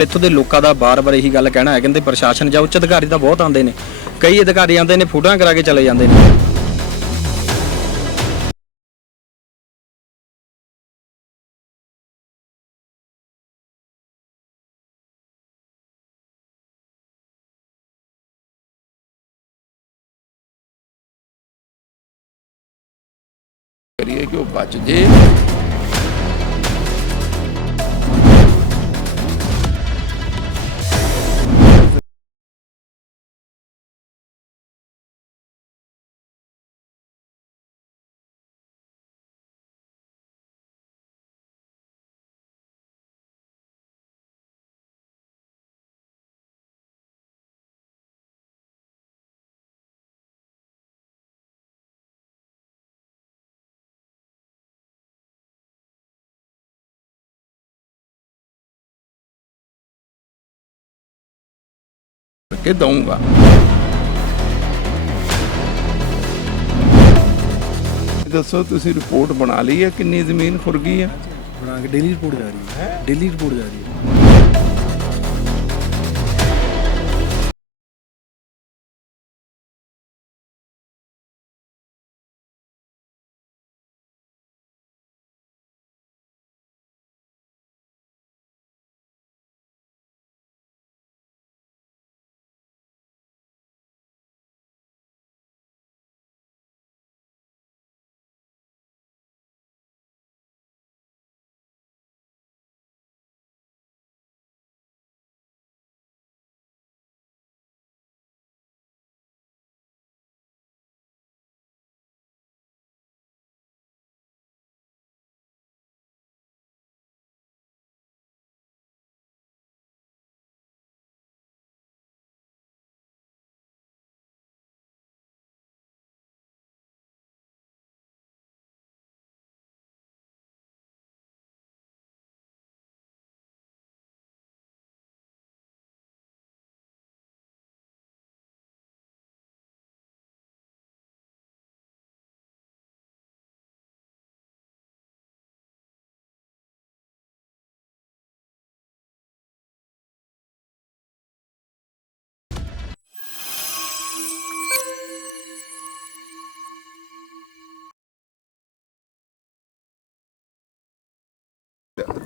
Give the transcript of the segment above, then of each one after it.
ਇੱਥੋਂ ਦੇ ਲੋਕਾਂ ਦਾ ਬਾਰ-ਬਾਰ ਇਹੀ ਗੱਲ ਕਹਿਣਾ ਹੈ, ਕਹਿੰਦੇ ਪ੍ਰਸ਼ਾਸਨ ਜਾਂ ਉੱਚ ਅਧਿਕਾਰੀ ਤਾਂ ਬਹੁਤ ਆਉਂਦੇ ਨੇ। ਕਈ ਅਧਿਕਾਰੀ ਆਉਂਦੇ ਨੇ, ਫੋਟੋਆਂ ਕਰਾ ਕੇ ਚਲੇ ਜਾਂਦੇ ਨੇ। ਕਰੀਏ ਕਿ ਉਹ ਬਚ ਜੇ। ਕੇ ਦਊਂਗਾ। ਦੱਸੋ, ਤੁਸੀਂ ਰਿਪੋਰਟ ਬਣਾ ਲਈ ਹੈ? ਕਿੰਨੀ ਜ਼ਮੀਨ ਖੁਰ ਹੈ? ਬਣਾ ਕੇ ਡੇਲੀ ਰਿਪੋਰਟ ਜਾ ਰਹੀ ਹੈ। ਡੇਲੀ ਰਿਪੋਰਟ ਜਾ ਰਹੀ ਹੈ।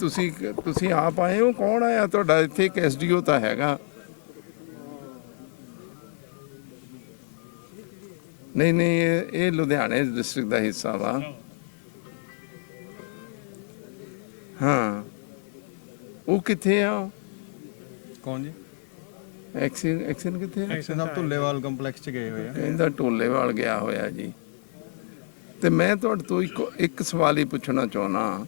ਤੁਸੀਂ ਤੁਸੀਂ ਆਪ ਆਏ ਹੋ? ਕੌਣ ਆਇਆ ਤੁਹਾਡਾ? ਇੱਥੇ ਇੱਕ ਐਸਡੀਓ ਤਾਂ ਹੈਗਾ। ਨਹੀਂ ਨਹੀਂ ਇਹ ਲੁਧਿਆਣੇ ਡਿਸਟ੍ਰਿਕਟ ਦਾ ਹਿੱਸਾ ਵਾ। ਹਾਂ। ਉਹ ਕਿੱਥੇ ਆ? ਕੌਣ ਜੀ? ਐਕਸ਼ਨ ਐਕਸ਼ਨ ਕਿੱਥੇ ਆ? ਐਕਸ਼ਨ ਸਾਹਿਬ ਢੁੱਲੇਵਾਲ ਕੰਪਲੈਕਸ ਚ ਗਏ ਹੋਏ ਆ। ਕਹਿੰਦਾ ਢੋਲੇਵਾਲ ਗਿਆ ਹੋਇਆ ਜੀ। ਤੇ ਮੈਂ ਤੁਹਾਡੇ ਤੋਂ ਇੱਕ ਇੱਕ ਸਵਾਲ ਹੀ ਪੁੱਛਣਾ ਚਾਹਣਾ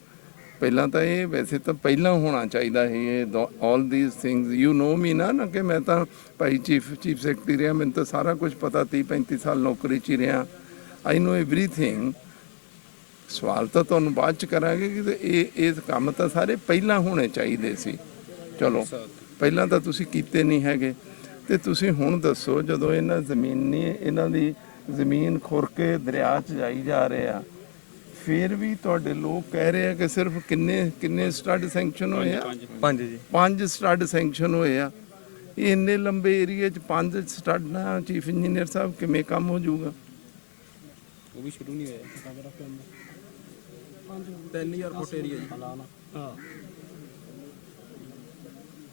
ਪਹਿਲਾਂ ਤਾਂ ਇਹ ਵੈਸੇ ਤਾਂ ਪਹਿਲਾਂ ਹੋਣਾ ਚਾਹੀਦਾ ਇਹ all these things you know me ਨਾ ਨਾ ਕਿ ਮੈਂ ਤਾਂ ਭਾਈ ਚੀਫ ਚੀਫ ਸੈਕਟਰੀ ਰਿਹਾ, ਮੈਨੂੰ ਤਾਂ ਸਾਰਾ ਕੁਝ ਪਤਾ 30 35 ਸਾਲ ਨੌਕਰੀ 'ਚ ਰਿਹਾ। ਆਈ نو ਏਵਰੀਥਿੰਗ ਸਵਾਲ ਤਾਂ ਤੁਹਾਨੂੰ ਬਾਅਦ 'ਚ ਕਰਾਂਗੇ ਕਿ ਇਹ ਇਸ ਕੰਮ ਤਾਂ ਸਾਰੇ ਪਹਿਲਾਂ ਹੋਣੇ ਚਾਹੀਦੇ ਸੀ। ਚਲੋ, ਪਹਿਲਾਂ ਤਾਂ ਤੁਸੀਂ ਕੀਤੇ ਨਹੀਂ ਹੈਗੇ। ਤੇ ਤੁਸੀਂ ਹੁਣ ਦੱਸੋ, ਜਦੋਂ ਇਹਨਾਂ ਜ਼ਮੀਨੀ ਇਹਨਾਂ ਦੀ ਜ਼ਮੀਨ ਖੁਰ ਕੇ ਦਰਿਆ 'ਚ ਜਾਈ ਜਾ ਰਿਹਾ ਫਿਰ ਵੀ ਤੁਹਾਡੇ ਲੋਕ ਕਹਿ ਰਹੇ ਆ ਕਿ ਸਿਰਫ ਕਿੰਨੇ ਕਿੰਨੇ ਸਟੱਡ ਸੈਂਕਸ਼ਨ ਹੋਏ ਆ? ਪੰਜ ਜੀ। ਪੰਜ ਸਟੱਡ ਸੈਂਕਸ਼ਨ ਹੋਏ ਆ। ਇਹ ਇੰਨੇ ਲੰਬੇ ਏਰੀਏ 'ਚ ਪੰਜ ਸਟੱਡ ਨਾਲ ਚੀਫ ਇੰਜੀਨੀਅਰ ਸਾਹਿਬ ਕਿਵੇਂ ਕੰਮ ਹੋ ਜਾਊਗਾ? ਉਹ ਵੀ ਸ਼ੁਰੂ ਨਹੀਂ ਹੋਇਆ। 3000 ਫੁੱਟ ਏਰੀਆ ਜੀ। ਹਾਂ।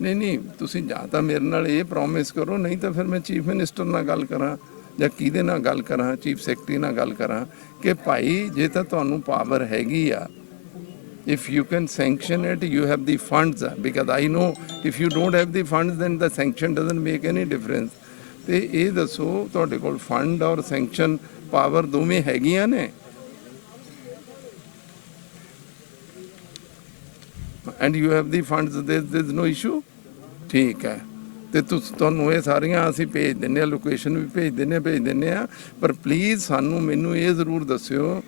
ਨਹੀਂ ਨਹੀਂ ਤੁਸੀਂ ਜਾਂ ਤਾਂ ਮੇਰੇ ਨਾਲ ਇਹ ਪ੍ਰੋਮਿਸ ਕਰੋ ਨਹੀਂ ਤਾਂ ਫਿਰ ਮੈਂ ਚੀਫ ਮਿਨਿਸਟਰ ਨਾਲ ਗੱਲ ਕਰਾਂ। ਜਾਂ ਕਿਹਦੇ ਨਾਲ ਗੱਲ ਕਰਾਂ ਚੀਫ ਸੈਕਟਰੀ ਨਾਲ ਗੱਲ ਕਰਾਂ ਕਿ ਭਾਈ ਜੇ ਤਾਂ ਤੁਹਾਨੂੰ ਪਾਵਰ ਹੈਗੀ ਆ if you can sanction it you have the funds because i know if you don't have the funds then the sanction doesn't make any difference ਤੇ ਇਹ ਦੱਸੋ ਤੁਹਾਡੇ ਕੋਲ ਫੰਡ ਔਰ ਸੈਂਕਸ਼ਨ ਪਾਵਰ ਦੋਵੇਂ ਹੈਗੀਆਂ ਨੇ and you have the funds there is no issue ਠੀਕ ਹੈ ਤੇ ਤੁਸੀਂ ਤੁਹਾਨੂੰ ਇਹ ਸਾਰੀਆਂ ਅਸੀਂ ਭੇਜ ਦਿੰਨੇ ਆ ਲੋਕੇਸ਼ਨ ਵੀ ਭੇਜ ਦਿੰਨੇ ਆ ਭੇਜ ਦਿੰਨੇ ਆ ਪਰ ਪਲੀਜ਼ ਸਾਨੂੰ ਮੈਨੂੰ ਇਹ ਜ਼ਰੂਰ ਦੱਸਿਓ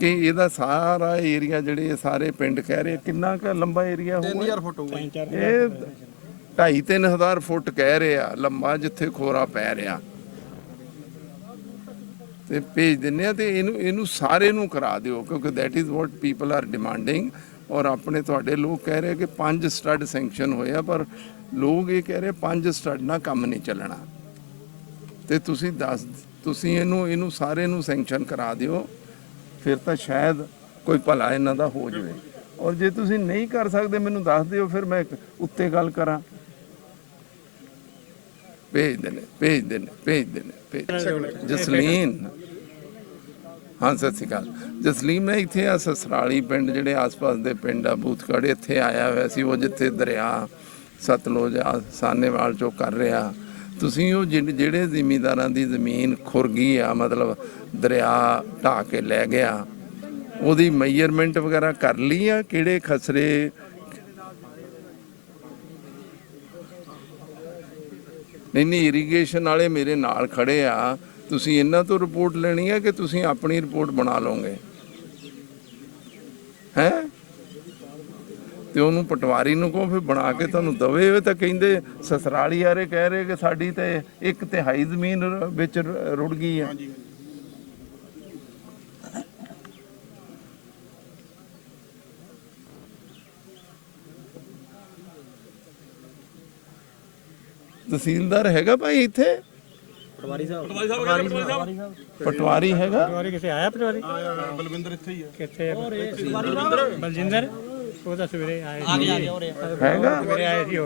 ਕਿ ਇਹਦਾ ਸਾਰਾ ਏਰੀਆ ਜਿਹੜੇ ਇਹ ਸਾਰੇ ਪਿੰਡ ਕਹਿ ਰਹੇ ਕਿੰਨਾ ਕੁ ਲੰਬਾ ਏਰੀਆ ਹੋਊਗਾ? 3000 ਫੁੱਟ ਹੋਊਗਾ ਇਹ 2.5 3000 ਫੁੱਟ ਕਹਿ ਰਹੇ ਆ ਲੰਮਾ ਜਿੱਥੇ ਖੋਰਾ ਪੈ ਰਿਹਾ। ਤੇ ਭੇਜ ਦਿੰਨੇ ਆ ਤੇ ਇਹਨੂੰ ਇਹਨੂੰ ਸਾਰੇ ਨੂੰ ਕਰਾ ਦਿਓ ਕਿਉਂਕਿ that is what people are demanding ਔਰ ਆਪਣੇ ਤੁਹਾਡੇ ਲੋਕ ਕਹਿ ਰਹੇ ਕਿ ਪੰਜ ਸਟੱਡ ਸੈਂਕਸ਼ਨ ਹੋਏ ਆ ਪਰ ਲੋਕ ਇਹ ਕਹਿ ਰਹੇ, ਪੰਜ ਸਟੱਡ ਨਾਲ ਕੰਮ ਨਹੀਂ ਚੱਲਣਾ। ਤੇ ਤੁਸੀਂ ਦੱਸ, ਤੁਸੀਂ ਇਹਨੂੰ ਇਹਨੂੰ ਸਾਰੇ ਨੂੰ ਸੈਂਕਸ਼ਨ ਕਰਾ ਦਿਓ, ਫਿਰ ਤਾਂ ਸ਼ਾਇਦ ਕੋਈ ਭਲਾ ਇਹਨਾਂ ਦਾ ਹੋ ਜਾਵੇ। ਔਰ ਜੇ ਤੁਸੀਂ ਨਹੀਂ ਕਰ ਸਕਦੇ, ਮੈਨੂੰ ਦੱਸ ਦਿਓ, ਫਿਰ ਮੈਂ ਉੱਤੇ ਗੱਲ ਕਰਾਂ। ਭੇਜ ਦੇਣੇ ਭੇਜ ਦੇਣੇ ਭੇਜ ਦੇਣੇ ਭੇਜ ਜਸਲੀਨ। ਹਾਂ, ਸਤਿ ਸ਼੍ਰੀ ਅਕਾਲ। ਜਸਲੀਨ ਨੇ ਇੱਥੇ ਆ ਸਸਰਾਲੀ ਪਿੰਡ, ਜਿਹੜੇ ਆਸ-ਪਾਸ ਦੇ ਪਿੰਡ ਆ, ਬੂਥਗੜ੍ਹ, ਇੱਥੇ ਆਇਆ ਹੋਇਆ ਸੀ, ਉਹ ਜਿੱਥੇ ਦਰਿਆ ਸਤਲੁਜ ਆ ਸਾਨੇਵਾਲ ਚੋਂ ਕਰ ਰਿਹਾ। ਤੁਸੀਂ ਉਹ ਜਿਹ- ਜਿਹੜੇ ਜ਼ਿਮੀਂਦਾਰਾਂ ਦੀ ਜ਼ਮੀਨ ਖੁਰ ਗਈ ਆ, ਮਤਲਬ ਦਰਿਆ ਢਾਹ ਕੇ ਲੈ ਗਿਆ, ਉਹਦੀ ਮੈਜ਼ਰਮੈਂਟ ਵਗੈਰਾ ਕਰ ਲਈ ਆ? ਕਿਹੜੇ ਖਸਰੇ? ਨਹੀਂ ਨਹੀਂ ਇਰੀਗੇਸ਼ਨ ਵਾਲੇ ਮੇਰੇ ਨਾਲ ਖੜੇ ਆ। ਤੁਸੀਂ ਇਹਨਾਂ ਤੋਂ ਰਿਪੋਰਟ ਲੈਣੀ ਹੈ ਕਿ ਤੁਸੀਂ ਆਪਣੀ ਰਿਪੋਰਟ ਬਣਾ ਲਓਗੇ? ਹੈ? ਤੇ ਉਹਨੂੰ ਪਟਵਾਰੀ ਨੂੰ ਕਹੋ ਫਿਰ ਬਣਾ ਕੇ ਤੁਹਾਨੂੰ ਦਵੇ। ਉਹ ਤਾਂ ਕਹਿੰਦੇ ਸਸਰਾਲੀ ਆਰੇ ਕਹਿ ਰਹੇ ਕਿ ਸਾਡੀ ਤੇ ਇੱਕ ਤਿਹਾਈ ਜ਼ਮੀਨ ਵਿੱਚ ਰੁੜ ਗਈ ਹੈ। ਤਹਿਸੀਲਦਾਰ ਹੈਗਾ ਭਾਈ ਇੱਥੇ? ਪਟਵਾਰੀ ਸਾਹਿਬ। ਪਟਵਾਰੀ ਹੈਗਾ ਪਟਵਾਰੀ ਕਿੱਥੇ ਆਇਆ ਪਟਵਾਰੀ? ਬਲਵਿੰਦਰ ਇੱਥੇ ਹੀ ਆ? ਕਿੱਥੇ ਬਲਜਿੰਦਰ? ਉਹ ਤਾਂ ਸਵੇਰੇ ਆਏ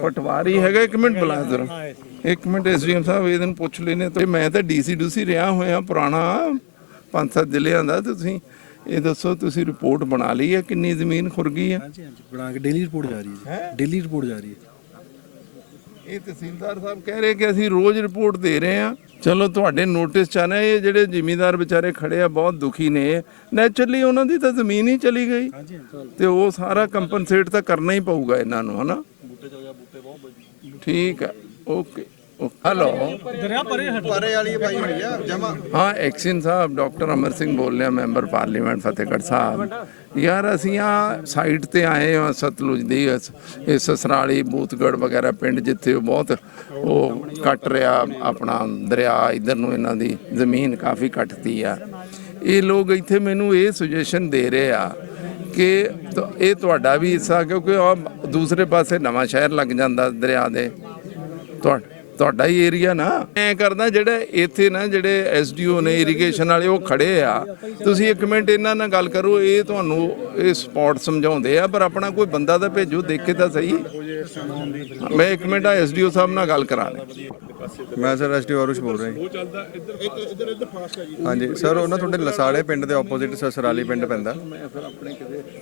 ਪਟਵਾਰੀ ਹੈਗਾ ਇੱਕ ਮਿੰਟ ਬੁਲਾ ਜ਼ਰਾ। ਇੱਕ ਮਿੰਟ ਐਸਡੀਐਮ ਸਾਹਿਬ ਇਹਦੇ ਨੂੰ ਪੁੱਛ ਲੈਨੇ ਤੇ ਮੈਂ ਤਾਂ ਡੀਸੀ ਡੂਸੀ ਰਿਹਾ ਹੋਇਆ ਪੁਰਾਣਾ ਪੰਜ ਸੱਤ ਜ਼ਿਲ੍ਹਿਆਂ ਦਾ। ਤੇ ਤੁਸੀਂ ਇਹ ਦੱਸੋ ਤੁਸੀਂ ਰਿਪੋਰਟ ਬਣਾ ਲਈ ਹੈ? ਕਿੰਨੀ ਜ਼ਮੀਨ ਖੁਰ ਗਈ ਹੈ? ਹਾਂਜੀ ਹਾਂਜੀ। ਬਣਾ ਕੇ ਡੇਲੀ ਰਿਪੋਰਟ ਜਾ ਰਹੀ ਹੈ? ਡੇਲੀ ਰਿਪੋਰਟ ਜਾ ਰਹੀ ਹੈ। ਇਹ ਤਹਿਸੀਲਦਾਰ ਸਾਹਿਬ ਕਹਿ ਰਹੇ ਕਿ ਅਸੀਂ ਰੋਜ਼ ਰਿਪੋਰਟ ਦੇ ਰਹੇ ਹਾਂ। ਚਲੋ ਤੁਹਾਡੇ ਨੋਟਿਸ ਚ ਆਣਾ ਇਹ ਜਿਹੜੇ ਜ਼ਿਮੀਂਦਾਰ ਵਿਚਾਰੇ ਖੜੇ ਆ ਬਹੁਤ ਦੁਖੀ ਨੇ। ਨੈਚੁਰਲੀ ਉਹਨਾਂ ਦੀ ਤਾਂ ਜ਼ਮੀਨ ਹੀ ਚਲੀ ਗਈ। ਤੇ ਉਹ ਸਾਰਾ ਕੰਪਨਸੇਟ ਤਾਂ ਕਰਨਾ ਹੀ ਪਊਗਾ ਇਹਨਾਂ ਨੂੰ ਹਨਾ? ਠੀਕ ਹੈ ਓਕੇ ਹੈਲੋ ਦਰਿਆ ਪਰੇ ਹਟ ਪਾਰੇ ਵਾਲੀ ਪਾਈ ਹੋਈ ਆ ਜਮਾ। ਹਾਂ ਐਕਸ਼ਨ ਸਾਹਿਬ ਡਾਕਟਰ ਅਮਰ ਸਿੰਘ ਬੋਲ ਰਿਹਾ ਮੈਂਬਰ ਪਾਰਲੀਮੈਂਟ ਫਤਿਹਗੜ੍ਹ ਸਾਹਿਬ। ਯਾਰ ਅਸੀਂ ਆ ਸਾਈਟ ਤੇ ਆਏ ਹਾਂ ਸਤਲੁਜ ਦੀ ਇਸ- ਇਹ ਸਸਰਾਲੀ ਬੂਤਗੜ ਵਗੈਰਾ ਪਿੰਡ ਜਿੱਥੇ ਉਹ ਬਹੁਤ ਉਹ ਕੱਟ ਰਿਹਾ ਆਪਣਾ ਦਰਿਆ ਇਧਰ ਨੂੰ ਇਹਨਾਂ ਦੀ ਜ਼ਮੀਨ ਕਾਫੀ ਕੱਟਦੀ ਆ। ਇਹ ਲੋਕ ਇੱਥੇ ਮੈਨੂੰ ਇਹ ਸੁਜੈਸ਼ਨ ਦੇ ਰਹੇ ਆ ਕਿ ਇਹ ਤੁਹਾਡਾ ਵੀ ਹਿੱਸਾ ਕਿਉਂਕਿ ਆ ਦੂਸਰੇ ਪਾਸੇ ਨਵਾਂ ਸ਼ਹਿਰ ਲੱਗ ਜਾਂਦਾ ਦਰਿਆ ਦੇ। ਤੁਹਾ- ਤੁਹਾਡਾ ਹੀ ਏਰੀਆ ਨਾ। ਐ ਕਰਦਾ ਜਿਹੜਾ ਇੱਥੇ ਨਾ ਜਿਹੜੇ ਐਸਡੀਓ ਨੇ ਇਰੀਗੇਸ਼ਨ ਵਾਲੇ, ਉਹ ਖੜੇ ਆ। ਤੁਸੀਂ ਇੱਕ ਮਿੰਟ ਇਹਨਾਂ ਨਾਲ ਗੱਲ ਕਰੋ, ਇਹ ਤੁਹਾਨੂੰ ਇਹ ਸਪੌਟ ਸਮਝਾਉਂਦੇ ਆ, ਪਰ ਆਪਣਾ ਕੋਈ ਬੰਦਾ ਤਾਂ ਭੇਜੋ, ਦੇਖੇ ਤਾਂ ਸਹੀ। ਮੈਂ ਇੱਕ ਮਿੰਟ ਆ ਐਸਡੀਓ ਸਾਹਿਬ ਨਾਲ ਗੱਲ ਕਰਾ ਲਈ ਮੈਂ ਸਰ ਐਸਟੀ ਆਰੂਸ਼ ਬੋਲ ਰਿਹਾ ਜੀ। ਹਾਂਜੀ, ਸਰ, ਉਹ ਨਾ ਤੁਹਾਡੇ ਲਸਾੜੇ ਪਿੰਡ ਦੇ ਆਪੋਜ਼ਿਟ ਸਸਰਾਲੀ ਪਿੰਡ ਪੈਂਦਾ।